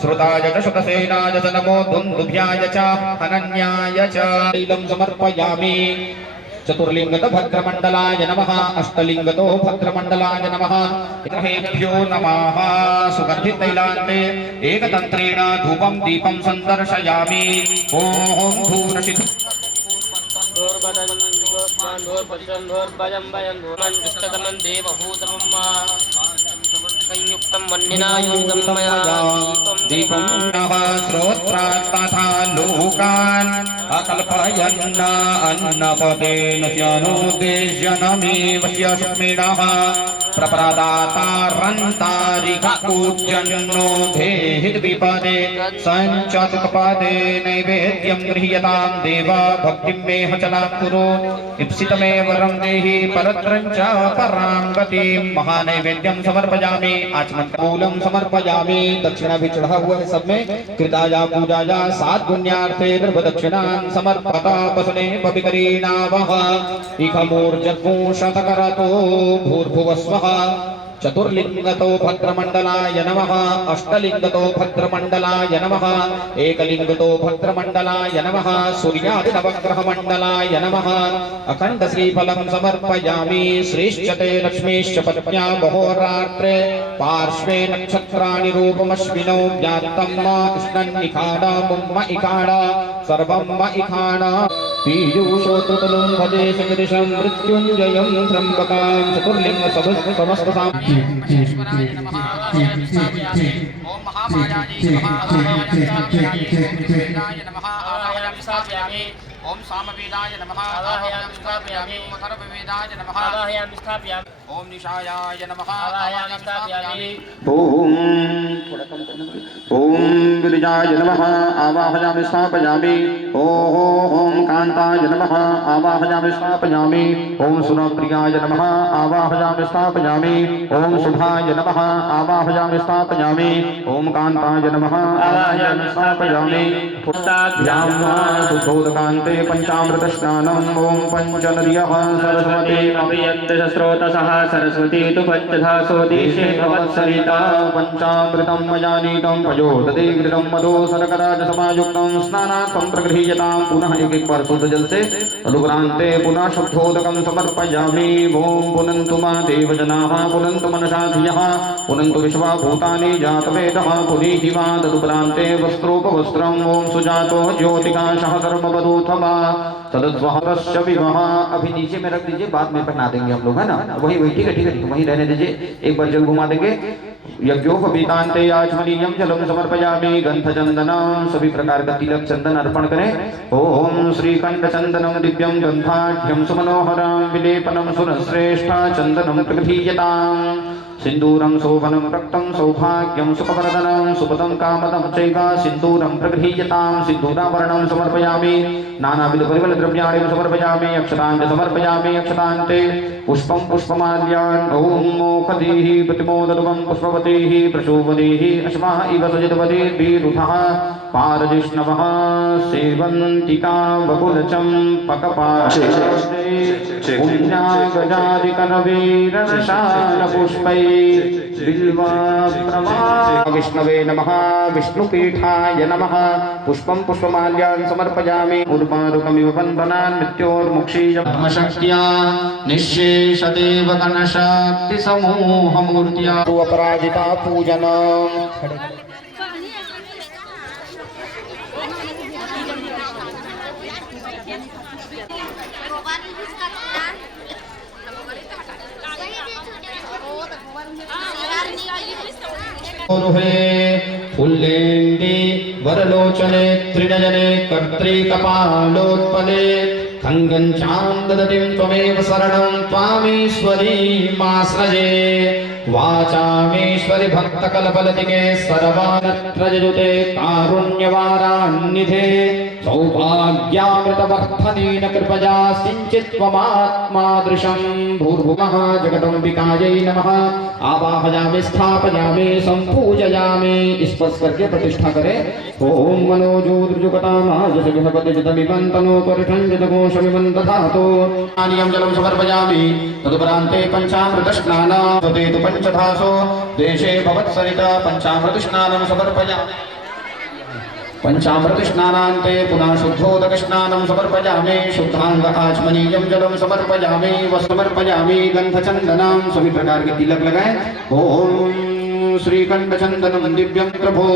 श्रुताय च श्रुतसेनाय च नमो दुन्दुभ्याय च अनन्याय च तैलं समर्पयामि। चतुर्लिंगतो भद्रमण्डलाय नमः अष्टलिंगतो भद्रमण्डलाय नमः। ग्रहेभ्यो नमः। सुगन्धितैलान्ते एकतन्त्रेण धूपं दीपं सन्दर्शयामि। ॐ धूनसिद्ध संयुक्तं वन्निना युक्तं मया दीपं नः श्रोत्रात्तथा लोकान् अकल्पयन्न अन्नपदेन स्यानुद्देश्य नमेवस्य सुक्मिणः प्रपरादातारन्तारिकपूज्यन्नो धेहिद्विपदे सञ्चतुकपदे नैवेद्यं गृह्यतां देव भक्तिं मे हचलां कुरु इप्सितमे वरं देहि परत्रं च परां गतिं महानैवेद्यं समर्पयामि। आचमनकूलं समर्पयामि। दक्षिणा भी चढ़ा हुआ है सब में। कृताया पूजाया 7 पुण्यार्थे द्रव्यदक्षिणान् समर्पता पसने पविकरीणावः इखमूर्जत्पुंशतकरतो भूर्भुवस्वः। चतुर्लिंगतो भद्रमण्डलाय नमः अष्टलिंगतो भद्रमण्डलाय नमः एकलिंगतो भद्रमण्डलाय नमः सूर्यादिनवग्रहमण्डलाय नमः। अखण्ड श्रीफलं समर्पयामि। श्रीश्चते लक्ष्मीश्च पत्न्या महोरात्रे पार्श्वे नक्षत्राणि रूपमश्विनौ व्यात्तं कृष्णन्निखाडा मुम्म इकाडा सर्वं मइखान पीयूषोत्तलं भजे शङ्करिशं मृत्युञ्जयं त्र्यम्बकं चतुर्लिङ्ग समस्तसां ओम महामायायै नमः आवाहयामि स्थापयामि ओम सामवेदाय नमः आवाहयामि स्थापयामि ओम अथर्ववेदाय नमः आवाहयामि स्थापयामि ओम निशायाय नमः आवाहयामि स्थापयामि ॐ गिरिजाय नमः आवाहयामि स्थापयामि ॐ कान्ताय नमः आवाहयामि स्थापयामि ॐ सुरप्रियाय नमः आवाहयामि स्थापयामि ॐ शुभाय नमः आवाहयामि स्थापयामि ॐ कान्ताय नमः आवाहयामि स्थापयामि शुद्धोदकान्ते पञ्चामृतस्नानम् ॐ पञ्चनद्यः सरस्वती अभियन्तस्रोतसः सरस्वती तु पञ्चधासो देशे भवत्सरिता पञ्चामृतं मया नीतं पयोदधिघृतं मधु शर्कराजसमायुक्तं स्नानार्थं प्रगृह्यतां पुनः एक बार शुद्ध जल से अनुग्रान्ते पुनः शुद्धोदकं समर्पयामि ॐ पुनन्तु मा देवजनाः पुनन्तु मनसा धियः पुनन्तु विश्वा भूतानि जातवेदः पुनीहि मा तदुपरान्ते वस्त्रोपवस्त्रम् ॐ सुजातो ज्योतिकाशः सर्ववधूथवा तदद्वहरस्य विवह। अभी नीचे में रख दीजिए, बाद में पहना देंगे हम लोग, है ना? वही वही ठीक है वहीं रहने दीजिए, एक बार जल घुमा देंगे। यज्ञोपवीतान्ते आचमनीयं जलं समर्पयामि गंधचंदनम, सभी प्रकार का तिलक चंदन अर्पण करें। ओम श्रीकंठचंदनम दिव्यं गंधाढ्यं सुमनोहरं विलेपनं सुरश्रेष्ठा चंदनं प्रगृह्यताम् सिंदूरं शोभनं रक्तं सौभाग्यं सुखवर्धनं सुपदं कामदं चैव सिंदूरं प्रगृह्यतां सिंदूराभरणं समर्पयामि नानाविध परिमल द्रव्याणि समर्पयामि अक्षतान्ते समर्पयामि अक्षतान्ते पुष्पं पुष्पमाल्यान् ॐ मोखधीः प्रतिमोदनं पुष्पवतीः प्रशोभतीः अश्मा इव सजितवतीर्भिरुधः पारजिष्णवः सेवन्तिका बकुलचम्पकपाशे पुण्यागजादिकरवीरशालपुष्पै विष्णवे नमः विष्णुपीठाय नमः पुष्पं पुष्पमाल्यान् समर्पयामि उर्वारुकमिव बन्धनान् मृत्योर्मुक्षीयमशक्त्या निःशेषदेव गणशक्तिसमूहमूर्त्या अपराजिता पूजनम् फुल्लेन्दि वरलोचने त्रिनयने कर्त्री कपालोत्पले खङ्गञ्चान्ददतिं त्वमेव शरणं त्वामीश्वरीमाश्रये वाचामीश्वरि भक्तकलपलतिके सर्वानत्रजयुते कारुण्यवारान्निधे सौभाग्यामृतवर्धनेन कृपया सिञ्चित् त्वमात्मादृशं भूर्भुवः जगदम्बिकायै नमः आवाहयामि स्थापयामि संपूजयामि। स्पर्श करके प्रतिष्ठा करें। ओम मनोजोद्रुजगतामाजसमिबन्तनोपरिषञ्जतकोशमिबं दधातु पानीयं जलं समर्पयामि तदुपरान्ते पञ्चामृतस्नानं तदेतु पञ्चधासो देशे भवत्सरिता पञ्चामृतस्नानं समर्पयामि पंचामृतस्नानान्ते पुनः शुद्धोदकस्नानं समर्पयामि शुद्धांग आचमनीयं जलं समर्पयामि वस्त्रमर्पयामि गन्धचन्दनं सभी प्रकार के तिलक लगाएं। ओम श्रीकण्ठचन्दनं दिव्यं प्रभो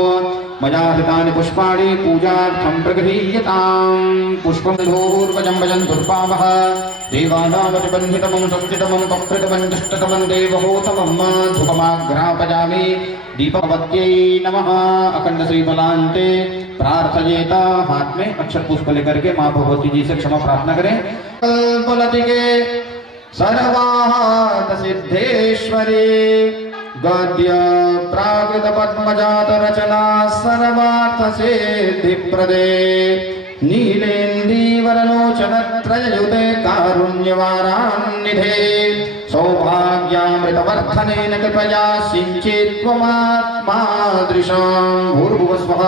मया हृतानि पुष्पाणि पूजार्थं प्रगृह्यतां पुष्पं धूर्वजं भजन्तुर्पावः देवानामतिबन्धितमं संचितमं पप्रतमं दुष्टतमं देवहोतमं धूपमाघ्रापयामि दीपवत्यै नमः। अखंड श्रीफलान्ते प्रार्थयेता हाथ में अक्षर पुष्प लेकर के माँ भगवती जी से क्षमा प्रार्थना करें। कल्पलतिके सर्वार्थ सिद्धेश्वरी गद्य प्राकृत पद्मजात रचना सर्वार्थ सिद्धिप्रदे नीलेन्दीवरलोचन त्रययुते कारुण्यवारान्निधे सौभाग्यामृतवर्धनेन कृपया सिञ्चित् त्वमात्मादृशं भूर्भुवस्वः।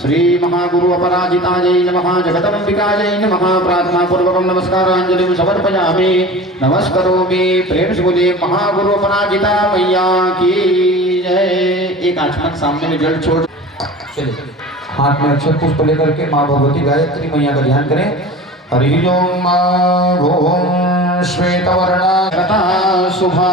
श्री महागुरु अपराजितायै नमः जगदम्बिकायै नमः। प्रार्थना पूर्वकं नमस्कारांजलिं समर्पयामि नमस्करोमि। प्रेम से बोलिए महागुरु अपराजिता मैया की जय। एक आचमन सामने में जल छोड़ चलिए हाथ में अक्षर पुष्प लेकर के माँ भगवती गायत्री मैया का ध्यान करें। हरि ओम ओम श्वेतवर्णगता शुभा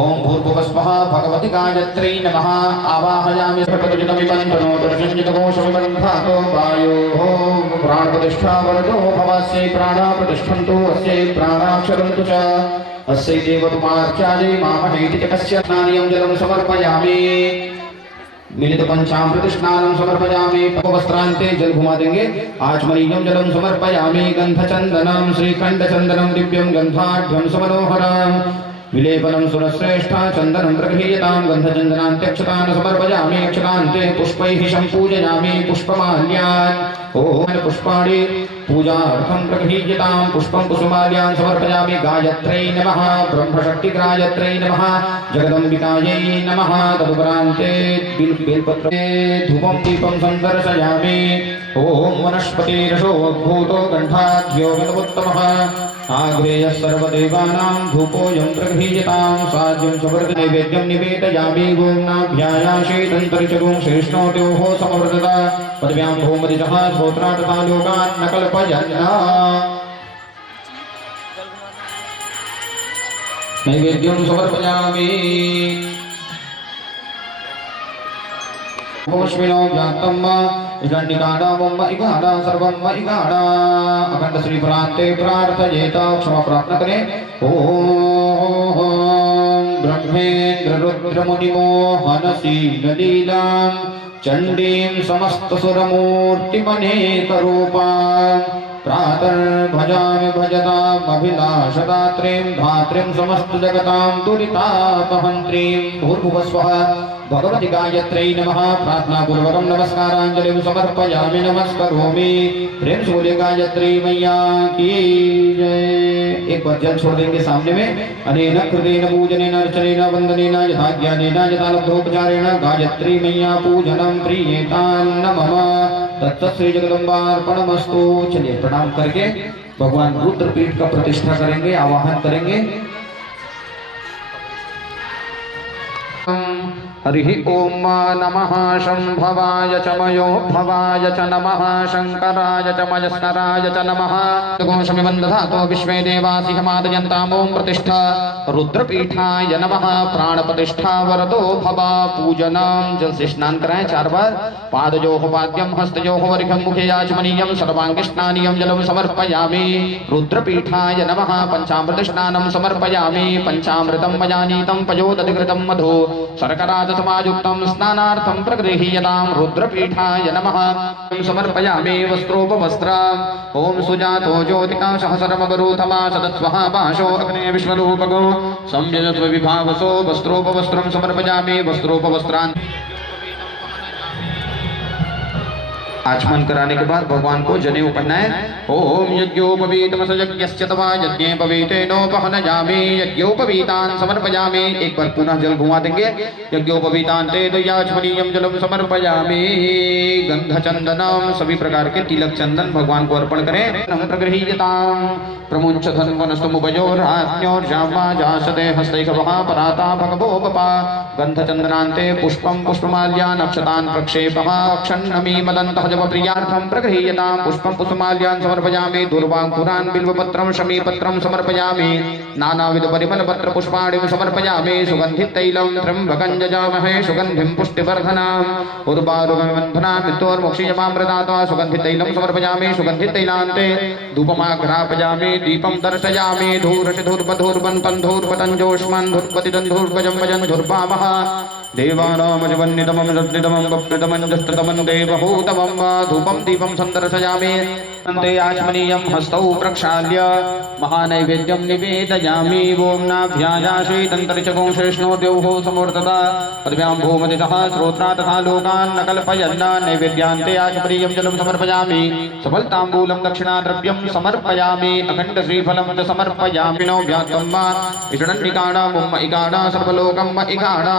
ओम भूर्भुवस्वः भगवति गायत्र्यै नमः आवाहयामि सर्वतोजितमिबन्धनोतरसंयुतकोशमिबन्धातो वायोः प्राणप्रतिष्ठा वरदो भवस्यै प्राणाप्रतिष्ठन्तु अस्यै प्राणाक्षरन्तु च अस्यै देवतुमार्चायै मामहेति च कस्य स्नानीयं जलं समर्पयामि मिलित पंचामृत स्नानं समर्पयामि वस्त्रांते जल घुमा देंगे आचमनीयं जलं समर्पयामि गंधचंदनं श्रीखंडचंदनं दिव्यं गंधाढ्यं समनोहरं विलेपनं सुरश्रेष्ठा चंदनं प्रगृह्यतां गंधचंदनान्त्यक्षतान् समर्पयामि अक्षतान्ते पुष्पैः सम्पूजयामि पुष्पमाल्यान् ओम पुष्पाणि पूजार्थं प्रगृह्यतां पुष्पं कुसुमाल्यान् समर्पयामि गायत्र्यै नमः ब्रह्मशक्तिगायत्र्यै नमः जगदम्बिकायै नमः तदुपरान्ते बेलपत्रे धूपं दीपं संदर्शयामि ओम वनस्पतिरसोद्भूतो गन्धाढ्यो गणवत्तमः आग्रेयः सर्वदेवानां धूपोऽयं प्रगृह्यतां साध्यं सुवर्ग नैवेद्यं निवेदयामि गोम्नाभ्यायाशेदन्तरिचगुं श्रेष्ठोद्योः समवर्तता पदव्यां भौमदिजः श्रोत्राटता लोकान् न कल्पयन्ना नैवेद्यं समर्पयामि ओष्मिनो व्यात्तं इगण्डिकाना मम इगाना सर्वं म इगाना अखंड श्री फलान्ते प्रार्थयेत क्षमा प्रार्थना करें ओम ब्रह्मेन्द्र रुद्र मुनिमोहनशील लीलां चंडीं समस्त सुरमूर्तिमनेक रूपां प्रातर्भजामि भजतामभिलाषदात्रीं धात्रीं समस्त जगतां दुरितापहन्त्रीं भूर्भुवस्वः भगवति गायत्र्यै नमः प्रार्थना पूर्वकं नमस्कारांजलिं समर्पयामि नमस्करोमि प्रेम सूर्य गायत्री मैया की जय। एक बार जल छोड़ देंगे सामने में अनेन कृतेन पूजनेन अर्चनेन वंदनेन यथा ज्ञानेन यथा लब्धोपचारेण गायत्री मैया पूजनं प्रीयेतान्न मम तत्त श्री जगदम्बार्पणमस्तु। चलिए प्रणाम करके भगवान रुद्रपीठ का प्रतिष्ठा करेंगे, आवाहन करेंगे। हरिः ओम नमः शंभवाय च मयोद्भवाय च नमः शंकराय च मयस्कराय च नमः घोषमिबन्धधातो विश्वे देवासिह मादयन्ताम् ओम प्रतिष्ठा रुद्रपीठाय नमः प्राणप्रतिष्ठा वरदो भवा पूजनम। जल से स्नान कराएं 4 बार। पादयोः पाद्यं हस्तयोः वरिखं मुखे याचमनीयं सर्वांगिस्नानीयं जलं समर्पयामि। रुद्रपीठाय नमः पंचामृत स्नानं समर्पयामि। पंचामृतं मयानीतं पयोदधिकृतं मधु शर्कराज समायुक्तं स्नानार्थं प्रगृह्यतां रुद्रपीठाय नमः समर्पयामि। वस्त्रोपवस्त्रम् ओम सुजातो ज्योतिका सहस्रमगरूथमा सदस्वः पाशो अग्ने विश्वरूपको संयजस्व विभावसो वस्त्रोपवस्त्रं समर्पयामि। वस्त्रोपवस्त्रान् आचमन कराने के बाद भगवान को जनेऊ पहनाएं। ओम यज्ञोपवीतमसयज्ञस्य तवा यज्ञेपवीतेनोपहनयामि यज्ञोपवीतान् समर्पयामि। एक बार पुनः जल घुमा देंगे। यज्ञोपवीतान् ते दयाचमनीयं जलं समर्पयामि। गंधचंदनम सभी प्रकार के तिलक चंदन भगवान को अर्पण करें। नम प्रगृह्यतां प्रमुञ्च धन्वनस्तमुपयोर्हाज्ञोर्जामाजासते हस्तैकवः पराता भगवोपपा गंधचंदनान्ते पुष्पं पुष्पमाल्यान् अक्षतान् प्रक्षेपः क्षण्णमी मदन्तः प्रियार्थं प्रगृह्यतां पुष्पं पुष्पमाल्यान् समर्पयामि। दूर्वांकुरान् बिल्वपत्रं शमीपत्रं समर्पयामि। नानाविध परिमलपत्र पुष्पाणि समर्पयामि। सुगन्धित तैलं त्र्यम्बकं यजामहे सुगन्धिं पुष्टिवर्धनम् उर्वारुकमिबन्धनान् मृत्योर्मोक्षीयमामृतात् सुगन्धित तैलं समर्पयामि। सुगन्धित तैलान्ते धूपमाघ्रापयामि। दीपं दर्शयामि। धूर्वशधूर्वधूर्वन्तं धूर्वतं जोष्मन् धूर्वतितं धूर्वजं वजन् धूर्वामः देवानामजवन्नितमं सद्नितमं वप्रितमं जस्ततमं देवहूतमं धूपं दीपं संदर्शयामि। अन्ते आचमनीयं हस्तौ प्रक्षाल्य महानैवेद्यं निवेदयामि। ओम नाभ्यायाशेदन्तरिचगुं श्रेष्ठोद्योः समवर्तता पदव्यां भूमदितः श्रोत्रा तथा लोकान् न कल्पयन्ना। नैवेद्यान्ते आचमनीयं जलं समर्पयामि। सबलताम्बूलं दक्षिणाद्रव्यं समर्पयामि। अखण्ड श्रीफलं च समर्पयामि। नो व्यात्तं वा इषडन्निकाणा मुम्म इकाणा सर्वलोकं म इकाणा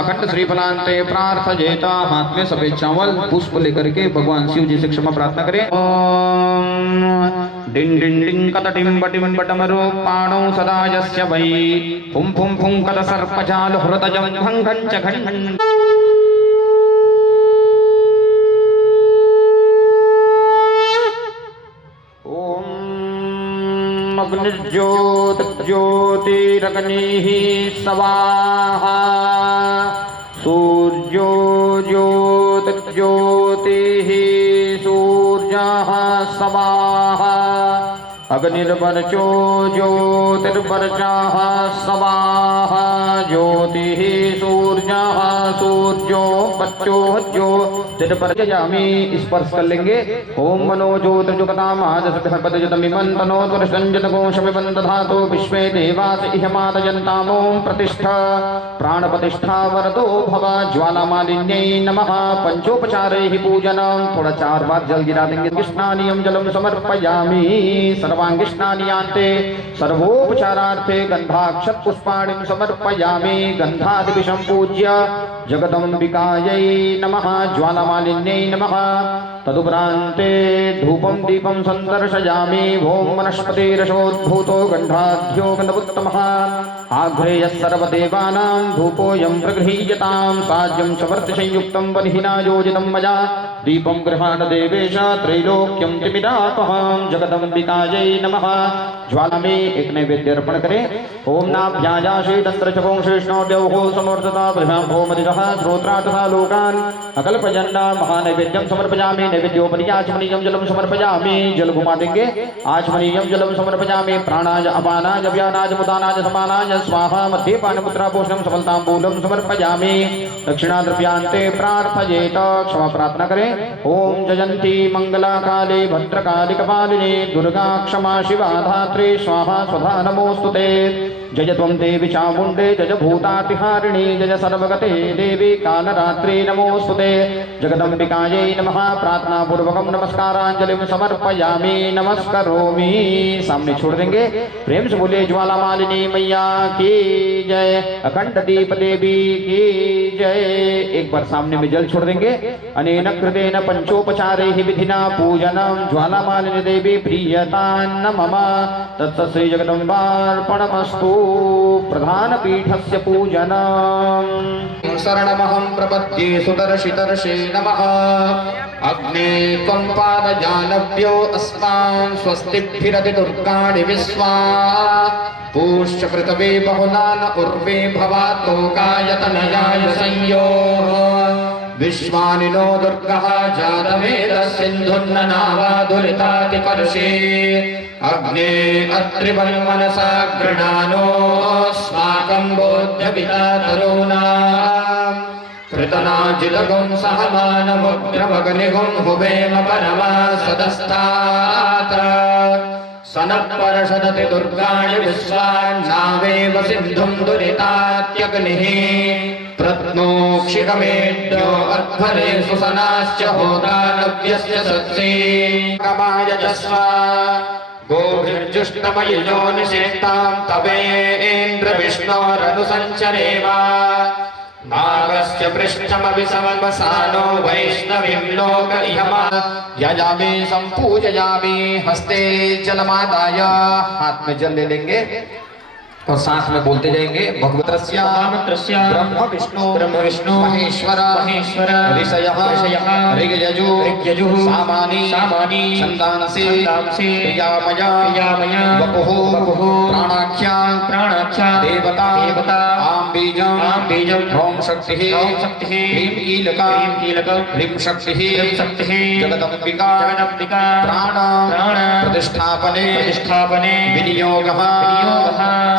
अखंड श्रीफलान्ते प्रार्थयेता। हाथ में सफेद चावल पुष्प लेकर के भगवान शिव जी से क्षमा प्रार्थना करें। ओम डिं डिं डिं कतटिं बटिं बटमरो पाणौ सदा यस्य वै फुं फुं फुं कत सर्पजाल हृदयं घं घं च घं अग्निर्ज्योतिरग्निः स्वाहा सूर्यो ज्योतिर्ज्योतिः सूर्यः स्वाहा अग्निर्वर्चो ज्योतिर्वर्चः स्वाहा ज्योतिः सूर्यः सूर्यो बच्चो ज्योतिर्वर्चयामि। स्पर्श कर लेंगे। ओम मनो ज्योतिर्जुगतामाजसंजतकोशमिबन्धधातो विश्वे देवास इहमादयन्तामों प्रतिष्ठा प्राणप्रतिष्ठा वरदो भव। ज्वालामालिन्यै नमः। पंचोपचारैः पूजनम। थोड़ा 4 बार जल गिरा देंगे। कृष्णानियम जलम समर्पयामि। सर्वांगिष्णानियान्ते सर्वोपचारार्थे गन्धाक्षत पुष्पाणिं समर्पयामि। गन्धादिभिः सम्पूज्य जगदम्बिकायै नमः। ज्वालामालिन्यै नमः। तदुपरान्ते धूपं दीपं सन्दर्शयामि। ओम वनस्पतिरसोद्भूतो गन्धाढ्यो गन्धपुत्तमः आघ्रेयः सर्वदेवानां धूपोऽयं प्रगृह्यतां। साज्यं समर्थसंयुक्तं बर्हिना योजितं मया दीपं गृहाण देवेश त्रैलोक्यं तिमिरापहं। जगदम्बिकायै नमः। ज्वाला में एक नैवेद्य अर्पण करें। ओम नाभ्याजाशे तंत्रचकों शेषणोद्यवहो समर्थता ब्रह्मोमदिरः श्रोत्रार्थः लोकान् अकल्पयन्ना महानैवेद्यं समर्पयामि। नैवेद्योपरि आचमनीयं जलं समर्पयामि। जल घुमा देंगे। आचमनीयं जलं समर्पयामि। प्राणाय अपानाय व्यानाय मुदानाय समानाय स्वाहा। मध्ये पानपुत्रापोषणं सफलताम्बूलं समर्पयामि। दक्षिणाद्रव्यान्ते प्रार्थयेत। क्षमा प्रार्थना करें। ओम जयन्ती मंगला काले भद्रकाली कपालिनी दुर्गा क्षमा शिवा धात्री स्वाहा स्वधा नमोस्तुते। जय त्वं देवी चामुण्डे जय भूतातिहारिणी जय सर्वगते देवी कालरात्रि नमोस्तुते। जगदम्बिकायै नमः। प्रार्थना पूर्वकं नमस्कारांजलिं समर्पयामि। नमस्करोमि। सामने छोड़ देंगे। प्रेम से बोले ज्वाला मालिनी मैया की जय। अखंड दीप देवी की जय। एक बार सामने में जल छोड़ देंगे। अनेन कृतेन पंचोपचारैः विधिना पूजनम ज्वाला मालिनी देवी प्रीयतान्न मम। तत्त श्री जगदम्बार्पणमस्तु। प्रधान पीठस्य पूजनम्। शरणमहं प्रपद्ये सुदर्शितर्षे नमः। अग्ने त्वं पादजानभ्यो अस्मान् स्वस्तिभिरति दुर्गाणि विश्वा। पूष्यकृतवे बहुलान उर्वे भवातोकायतनयाय संयोः। विश्वानिनो दुर्गः जातवेदः सिन्धुन्ननावादुरितातिपर्षे। अग्ने अत्रिवं मनसा गृणानोऽस्माकं बोध्यपिता तरूणाम्। कृतनाजिलगुं सहमानमुग्रमग्निगुं हुवेम परमा सदस्तात्। सनत्परषदति दुर्गाणि विश्वान्नावेव सिन्धुं दुरितात्यग्निः। प्रत्नोक्षिकमेढ्यो अध्वरे सुसनाश्च होता नव्यस्य सत्से। कमाय जस्वा गोभिर्जुष्टमयिजो निषेक्तां तवेन्द्र विष्णोरनुसञ्चरेम। नागस्य पृष्ठमभिसमवसानो वैष्णवीं लोक इहमा। यजामि संपूजयामि। हस्ते जलमादाय। हाथ में जल ले लेंगे और सांस में बोलते जाएंगे। भगवतस्य ब्रह्म विष्णु महेश्वर ऋषयः ऋग्यजुः सामानि छन्दांसि प्रियामय वपुः प्राणाख्या देवता आं बीजं ह्रौं शक्तिः ह्रीं कीलका ह्रीं शक्तिः जगदम्बिका प्राण प्रतिष्ठापने विनियोगः।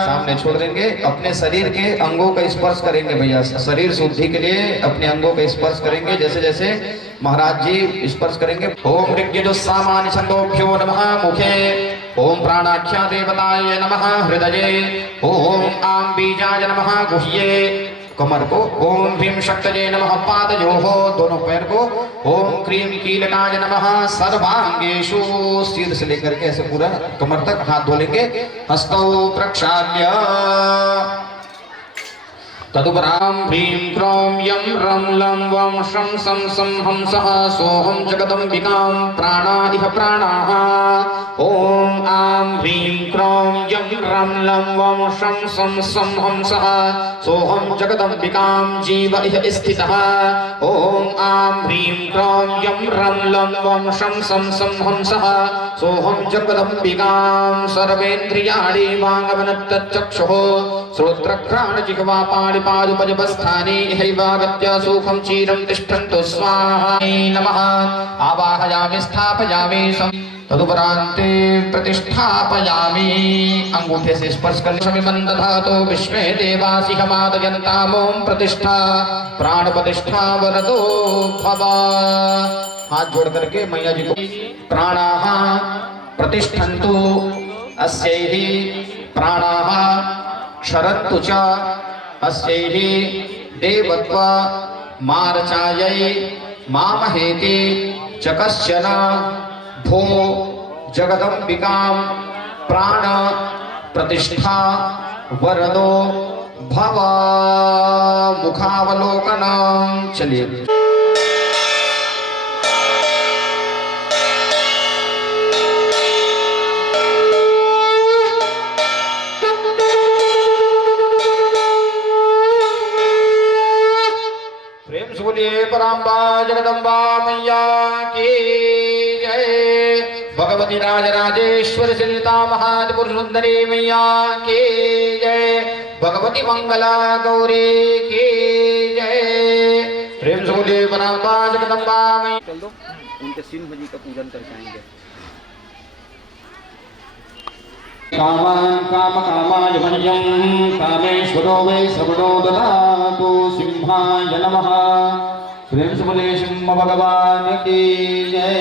सामने छोड़ देंगे। अपने शरीर के अंगों का स्पर्श करेंगे भैया। शरीर शुद्धि के लिए अपने अंगों का स्पर्श करेंगे। जैसे जैसे महाराज जी स्पर्श करेंगे। ओम ऋग्यजुस्सामानि छन्दोभ्यो नमः मुखे। ओम प्राणाख्या देवताय नमः हृदये। ओम आं बीजाय नमः गुह्ये कमर को। ओम भीम शक्तये नमः पादयोः दोनों पैर को। ओम क्रीम कीलकाय नमः सर्वांगेषु सिर से लेकर के ऐसे पूरा कमर तक हाथ धो लेंगे। हस्तौ प्रक्षाल्य तदुपरां ह्रीं क्रों यं रं लं वं शं सं सं हंसः सोऽहं जगदम्बिकां प्राणा इह प्राणाः ॐ आं ह्रीं क्रों यं रं लं वं शं सं सं हंसः सोऽहं जगदम्बिकां जीव इह स्थितः ॐ आं ह्रीं क्रों यं रं लं वं शं सं सं हंसः सोऽहं जगदम्बिकां सर्वेन्द्रियाणि वाङ्मनश्चक्षुः श्रोत्रघ्राणजिह्वा पाणिपादुपजपस्थाने हैवागत्य सुखं चिरं तिष्ठन्तु स्वाहा नमः आवाहयामि स्थापयामि तदुपरान्ते प्रतिष्ठापयामि अंगूठे से स्पर्श करने समिमं दधातु विश्वे देवासिह मादयन्तामों प्रतिष्ठा प्राण प्रतिष्ठा वरदो भव। हाथ जोड़ करके मैया जी को प्राणाः प्रतिष्ठन्तु अस्यैहि प्राणाः क्षरन्तु च अस्यैहि देवत्व मार्चायै मामहेति च कश्चन भो जगदम्बिकां प्राण प्रतिष्ठा वरदो भव। मुखावलोकनम्। चलिए प्रेम से बोलिए पराम्बा जगदम्बा मैया की जय। भगवती राजराजेश्वर सरिता महापुरुष सुंदरी मैया की जय। भगवती मंगला गौरी की जय। प्रेम से बोलिए पराम्बा जगदम्बा मैया। चल दो, उनके सिंह जी का पूजन करके आएंगे। कामान् कामकामाय मह्यं कामेश्वरो वै श्रवणो ददातु सिंहाय नमः। प्रेम से बोले सिंह भगवान की जय।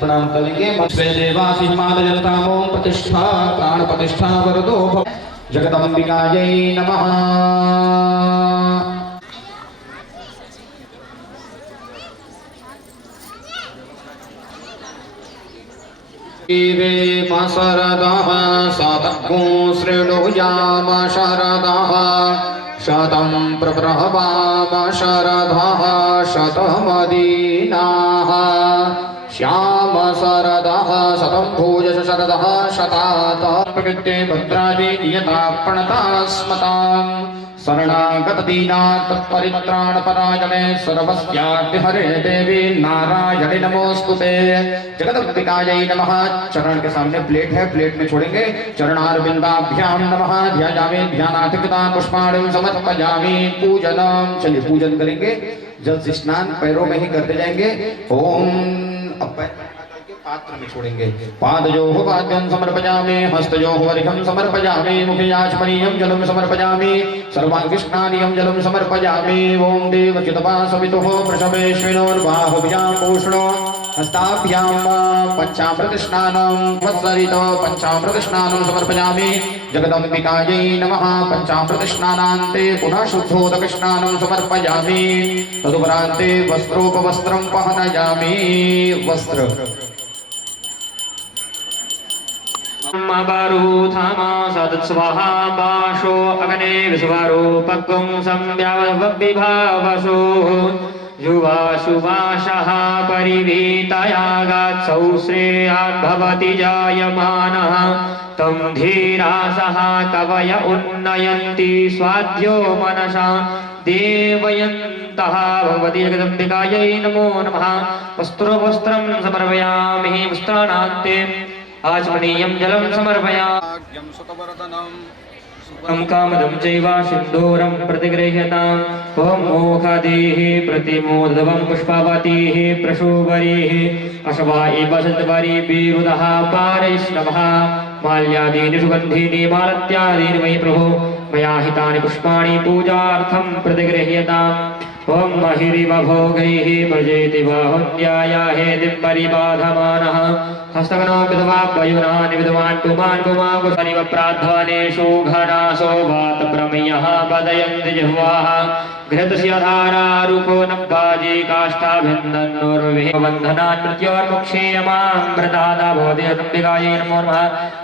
प्रणाम करेंगे। स्वे देवासिह मादयन्तामों प्रतिष्ठा प्राण प्रतिष्ठा वरदो भव। जगदम्बिकायै नमः। वे शरदः शतको शृणुयाम शरदः शतं प्रब्रह्माम शरदः शतमदीनाः श्याम शरदः शतं भोजस शरदः शतात प्रकृते भद्रादि नियता प्रणतास्मताम् शरणागत दीनात् परित्राणपरायणे सर्वस्यार्तिहरे देवी नारायणे नमोस्तुते। जगदम्बिकायै नमः। चरण के सामने प्लेट है, प्लेट में छोड़ेंगे। चरणारविन्दाभ्यां नमः। ध्यायामि ध्यानाधिकृता पुष्पाणिं समर्पयामि पूजनम्। चलिए पूजन करेंगे। जल से स्नान पैरों में ही करते जाएंगे। ओम अब पात्र में छोड़ेंगे। पादयोः पाद्यं समर्पयामि हस्तयोः वरिकं समर्पयामि मुखे याचमनीयं जलं समर्पयामि सर्वाङ्गीष्णानीयं जलं समर्पयामि। ओम देवचितवासवितुः वृषभेश्विनोर्बाहुभ्यां पूष्णो हस्ताभ्यां पंचामृतस्नानं वत्सरित पंचामृतस्नानं समर्पयामि। जगदम्बिकायै नमः। पंचामृतस्नानान्ते पुनः शुद्धोदकस्नानं समर्पयामि। तदुपरान्ते वस्त्रोपवस्त्रं पहनयामि। वस्त्र बारूथामा सदस्वाहा बाशो अग्ने विश्वरूपकं संव्यावविभावसो युवाशुवाशः परिवीतयागात्सौ श्रेयाद्भवति जायमानः तं धीरासः कवय उन्नयन्ति स्वाद्यो मनसा देवयन्तः। भगवती जगदम्बिकायै नमो नमः। वस्त्रं समर्पयामि। वस्त्राणान्ते आचमनीयं जलं समर्पयामि। कामदं चैव सिन्दूरं प्रतिगृह्यताम्। ॐ मोखादेः प्रतिमोदवं पुष्पावतीः प्रशोभरीः अशवा एव सद्वरी विरुदः पारैष्णवः माल्यादीनि सुगन्धीनि मालत्यादीनि मयि प्रभो मया हितानि पुष्पाणि पूजार्थं प्रतिगृह्यताम्। ॐ महिरिव भोगैः व्रजेति बाहुल्याया हेतिं परिबाधमानः हस्तगनो विधवा वयुनानि विद्वान् पुमान् पुमान् कुशनिव प्राध्वनेषु घनासो वात प्रमेयः पदयन्ति जिह्वाः घृतस्य धारा रूपो नब्बाजी काष्ठाभिन्दन्नुर्विः बन्धनान् मृत्योर्मुक्षे यमामृतादा भवति अदम्बिकायै नमो नमः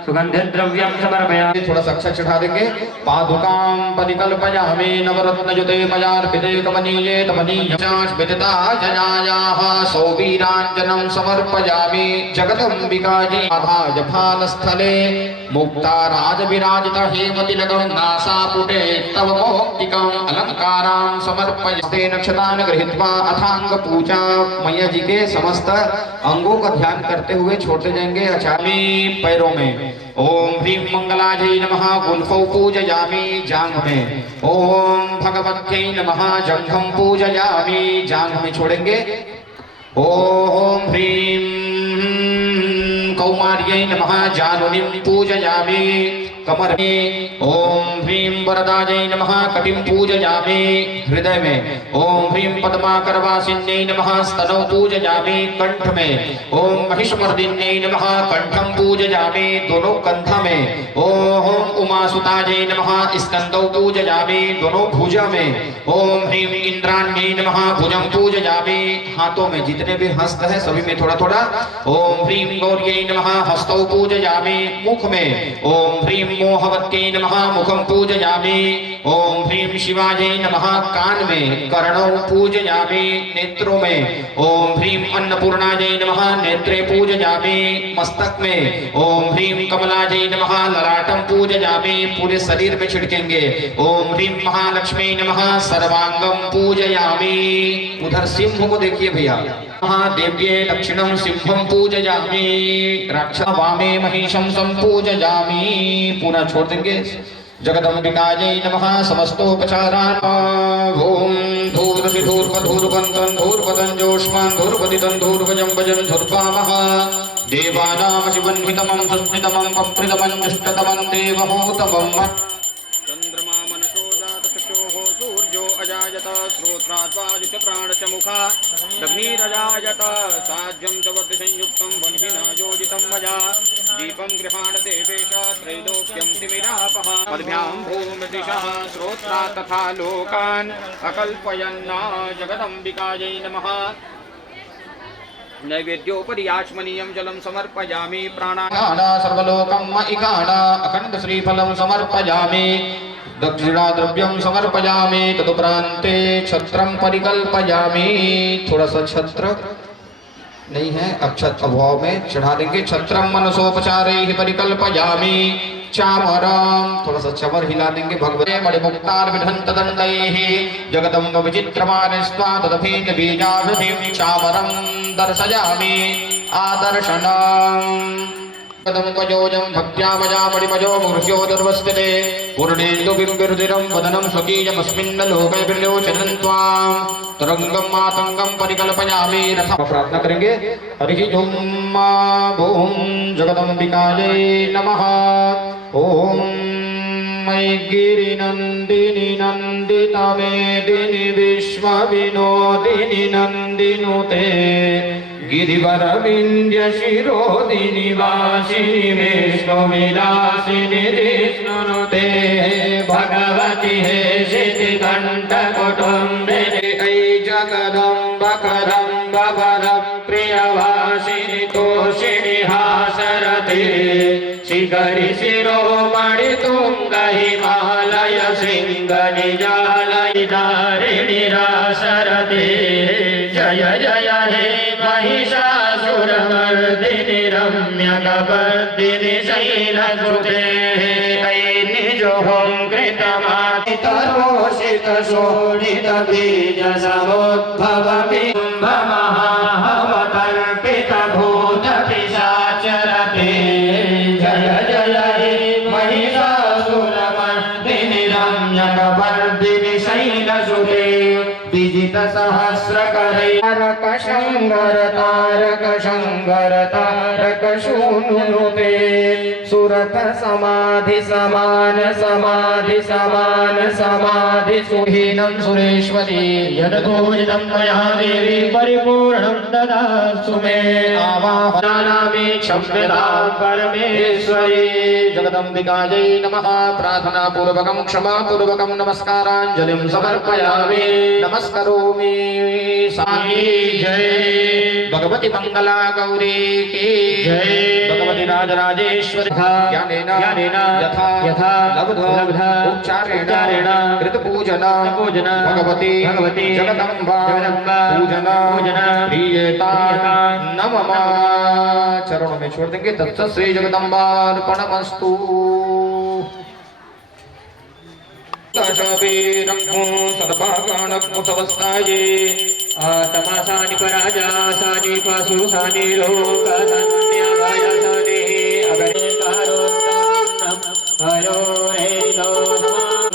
सुगन्धिद्रव्यं समर्पयामि। थोड़ा सा अक्षर चढ़ा देंगे। पादुकां परिकल्पयामि नवरत्नयुते मयार्पिते कमनीये तमनीयं विदिता जनायाः सौवीराञ्जनं समर्पयामि। जगदम्बिकायै आभाजफानस्थले मुक्ताराजविराजिता हेमतिलकं नासापुटे तव मौक्तिकम् अलङ्कारां समर्पयते। नक्षतान गृहीत्वा अथांग पूजा मैया जी के समस्त अंगों का ध्यान करते हुए छोड़ते जाएंगे। अचामी पैरों में ओम ह्रीं मंगलाजै नमः गुल्फौ पूजयामि जांघ में। ओम भगवत्यै नमः जंघं पूजयामि जांघ में छोड़ेंगे। ओम ह्रीं कौमार्यै नमः जानुनीं पूजयामि कमर में। ओम ह्रीं वरदायै नमः कटिं पूजयामि हृदय में। ओम ह्रीं पद्माकरवासिन्यै नमः स्तनौ पूजयामि कंठ में। ओम महिषमर्दिन्यै नमः कंठं पूजयामि दोनों कंधा में। ओम उमासुतायै नमः स्कंदौ पूजयामि दोनों भुजा में। ओम ह्रीं इंद्राण्यै नमः भुजं पूजयामि हाथों में जितने भी हस्त है सभी में थोड़ा थोड़ा। ओम ह्रीं गौर्यै नमः हस्तौ पूजयामि मुख में। ओम ह्रीं मोहवत्यै नमः मुखं पूजयामि। ओम ह्रीं शिवायै नमः कान में कर्णौ पूजयामि नेत्रों में। ओम ह्रीं अन्नपूर्णायै नमः नेत्रे पूजयामि मस्तक में। ओम ह्रीं कमलायै नमः ललाटं पूजयामि पूरे शरीर में छिड़केंगे। ओम ह्रीं महालक्ष्मी नमः सर्वांगं पूजयामि। उधर सिंह को देखिए भैया। महादेव्ये दक्षिणं सिंहं पूजयामि राक्षस वामे महिषं संपूजयामि। पुनः छोड़ देंगे। जगदम्बिकायै नमः समस्तोपचारान्। ओम धूर्वति धूर्वधूर्वन्तं धूर्वदं जोष्मान् धूर्वदितं धूर्वजं भजं धूर्वामः। देवानां शिवन्हितमं सुस्मितमं पप्रितमं दुष्टतमं देवहूतमं। चन्द्रमा मनसो जातचक्षुः सूर्यो अजायत श्रोत्राद्वायुच प्राणच मुखात् अग्निरजायत साज्यं च वर्धसंयुक्तं वह्निना योजितं मया। दीपं गृहाण देवेश त्रैलोक्यं तिमिरापः पद्भ्यां भूमिदिशः श्रोत्रा तथा लोकान् अकल्पयन्ना। जगदम्बिकायै नमः। नैवेद्योपरि आचमनीयं जलं समर्पयामि। प्राणायामः सर्वलोकं मयिकाणा अखंड श्रीफलं समर्पयामि। दक्षिणा द्रव्यं समर्पयामि। तदुपरान्ते छत्रं परिकल्पयामि। थोड़ा सा छत्र नहीं है अक्षत अभाव में चढ़ा देंगे। छत्रम मनसोपचारैः परिकल्पयामि। चामरं थोड़ा सा चमर हिला देंगे। भगवते मणिमुक्तार विधंत दंडैः जगदम्ब विचित्रमानस्त्वा तदभेद बीजाभिधिं चामरं दर्शयामि आदर्शनम्। कदम्बजोजं भक्त्या मजामणिमजो मूर्ध्यो दुर्वस्थिते पूर्णेन्दुबिम्बिरुदिरं वदनं स्वकीयमस्मिन् लोके विलोचनं त्वां तरंगं मातंगं परिकल्पयामि। रथं प्रार्थना करेंगे। हरिः ओम ओम जगदम्बिकायै नमः। ओम मयि गिरिनन्दिनि नन्दितमेदिनि विश्वविनोदिनि नन्दिनुते गिरिवरविन्द्य शिरोदिनि वासिनि विष्णुविलासिनि विष्णुनुते भगवति हे शितिकण्ठकुटुम्बिनि ऐ जगदम्ब वरप्रियवासिनि तोषिणि हासरते शिखरि शिरोमणि तुङ्ग हिमालय शृङ्गनिजालय दारिणि रासरते। जय जय हे महिषासुरमर्दिनि रम्यकपर्दिनि शैलसुते निजोहं कृतमासितशोणितबीजसमुद्भवबिम्बमहावतर्पितभूतपिशाचरते। जय जय हे महिषासुरमर्दिनि रम्यकपर्दिनि शैलसुते विजितसहस्रकरै तारक शङ्कर संगरतारक शूनुनुते सुरथ समाधि समान समाधि समान समाधि सुहीनं सुरेश्वरी यदतोजितं मया देवी परिपूर्णं ददातु मे आवाहनामि क्षम्यतां परमेश्वरी जगदम्बिकायै नमः प्रार्थना पूर्वकं क्षमा पूर्वकं नमस्काराञ्जलिं समर्पयामि नमस्करोमि साई जय भगवती मंगला गौरी की जय भगवती राजराजेश्वरी ज्ञानेन यथा यथा लब्धा उच्चारेण कृत पूजन भगवती जगदम्बा पूजन प्रियता नमः चरणों में छोड़ देंगे। तत्सत श्री जगदम्बार्पणमस्तु। तमासानि पराजासानि पशुसानि लोकासान्यवायासानि अगरे कारोत्तमम् अयो हेलो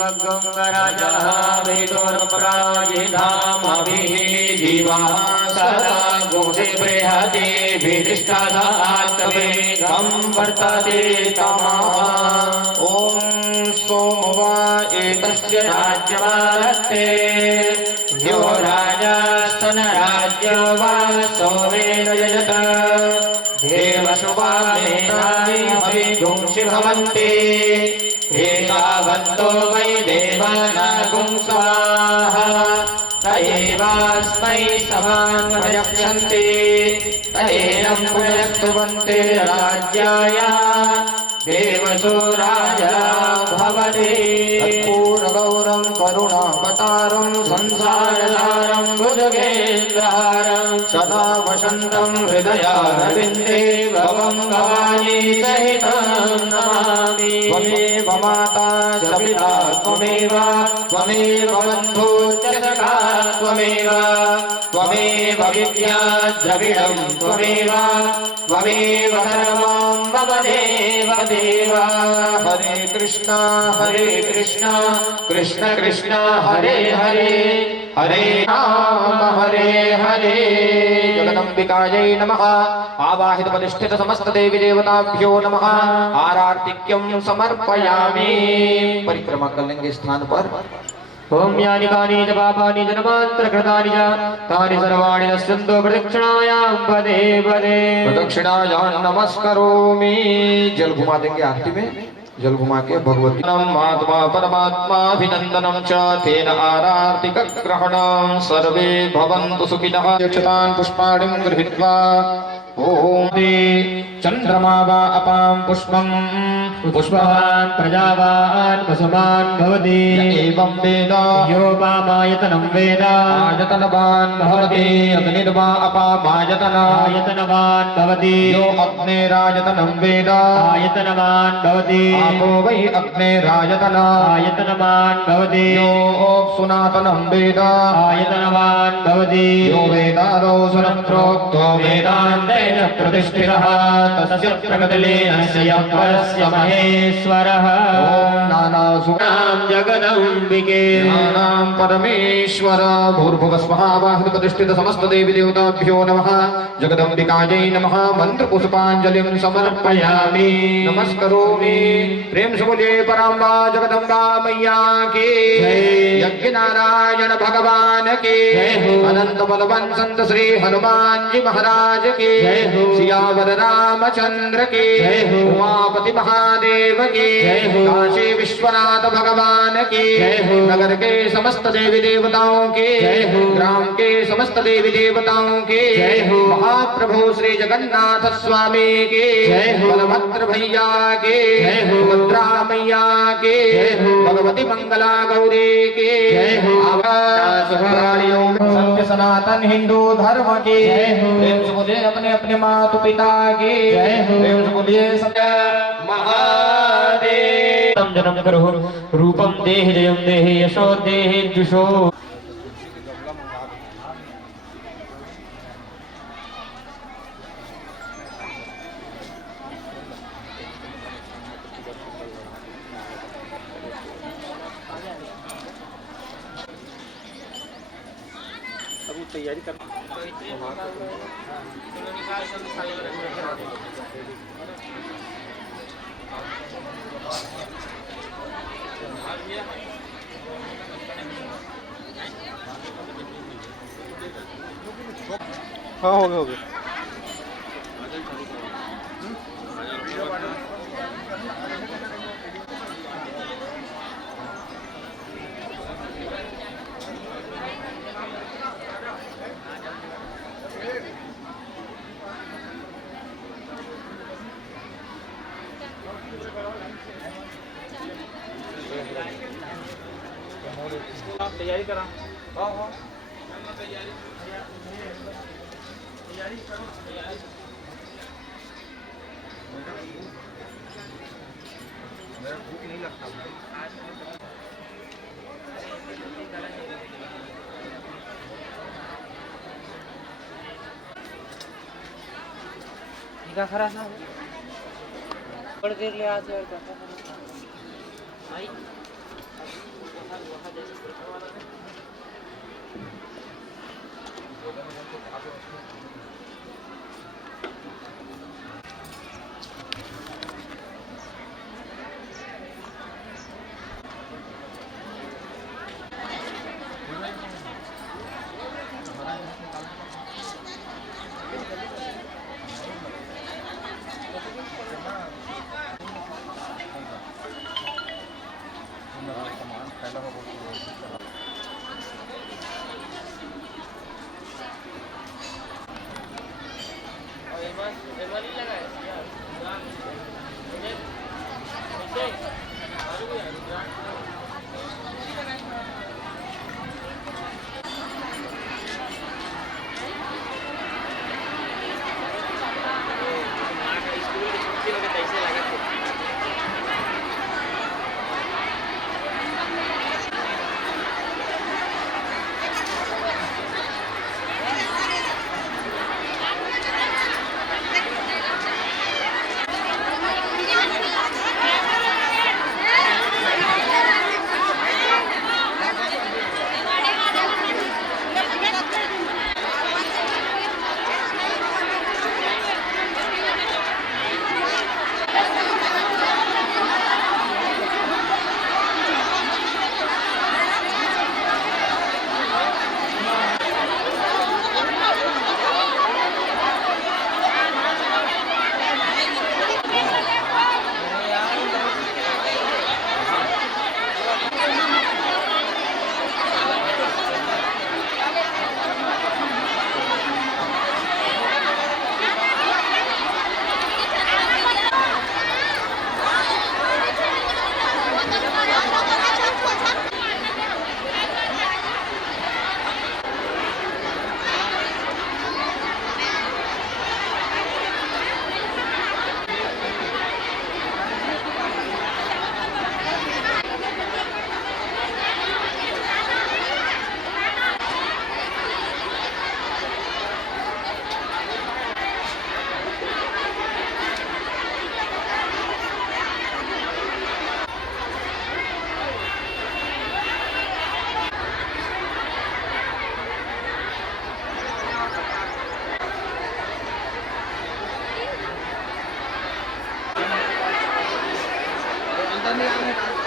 गंगराजः वेदोर्पराजिधामभिः जीवाः सदा गोसे बृहते विधिष्ठादात्तवेगं वर्तते तमः ॐ सोमवा एतस्य राज्यमादत्ते यो राजास्तनराज्यो वा सोमेन यजत देवशुभामेतानि हविगुंसि भवन्ति एतावन्तो वै देवानागुं स्वाहा त एवास्मै समान्वयक्षन्ति त एनं पुनस्तुवन्ते राज्याय देवसो राजा भवति कर्पूरगौरं करुणावतारं संसारसारं भुजगेन्द्रहारं सदा वसन्तं हृदयारविन्दे भवं भवानी सहितं नमामि त्वमेव माता च पिता त्वमेव बन्धु च सखा त्वमेव विद्या द्रविणं त्वमेव सर्वं मम देव देव हरे कृष्ण कृष्ण कृष्ण हरे हरे हरे जगदम्बिकायै नमः आवाहित प्रतिष्ठित समस्त देवी देवताभ्यो नमः आरार्तिक्यं समर्पयामि। परिक्रमा कर लेंगे स्थान पर। ओम यानि कानि च पापानि जन्मान्तरकृतानि च तानि सर्वाणि नश्यन्तो प्रदक्षिणायां पदे पदे प्रदक्षिणायां नमस्करोमि। जल घुमा देंगे आरती में। जल घुमा के भगवती आत्मा परमात्मा अभिनंदनम च तेन आरार्तिक ग्रहणं सर्वे भवन्तु सुखिनः। यक्षतान् पुष्पाणिं गृहीत्वा ओम चंद्रमा वा अपां पुष्पं पुष्पवान् प्रजावान् वसुमान् भवति एवं वेद यो वामायतनं वेद आयतनवान् भवति अग्निर्वा अपामायतनायतनवान् भवति यो अग्नेरायतनं वेद आयतनवान् भवति आपो वै अग्नेरायतनायतनवान् भवति यो सुनातनं वेद आयतनवान् भवति यो वेदादौ सुरन्त्रोक्तो वेदान्तेन प्रतिष्ठितः तस्य प्रगतिलीनस्य यः परस्य महेश्वरः। ॐ नानासुरां जगदम्बिके नानां परमेश्वर भूर्भुवस्वः वाहित प्रतिष्ठित समस्त देवी देवताभ्यो नमः। जगदम्बिकायै नमः। मंत्र पुष्पांजलिं समर्पयामि नमस्करोमि। प्रेम से बोलिए पराम्बा जगदम्बा मैया की यज्ञ नारायण भगवान की अनंत बलवान संत श्री हनुमान जी महाराज की सियावर रामचंद्र की उमापति महादेव की काशी विश्वनाथ भगवान की नगर के समस्त देवी देवताओं के ग्राम के समस्त देवी देवताओं के महाप्रभु श्री जगन्नाथ स्वामी के बलभद्र भैया के भद्रा मैया के भगवती मंगला गौरी के सत्य सनातन हिंदू धर्म की प्रेम से बोलिए अपने अपने माता पिता की प्रेम से बोलिए सत्य महादेव। जन्म करो रूपम देहि जयम देहि यशो देहि जुषो। तैयारी कर तो निकाल कर थाली में रख हाँ हो गया तैयारी करा निकाह खरा ना थोड़ी देर ले आज और आई अंदर नहीं आने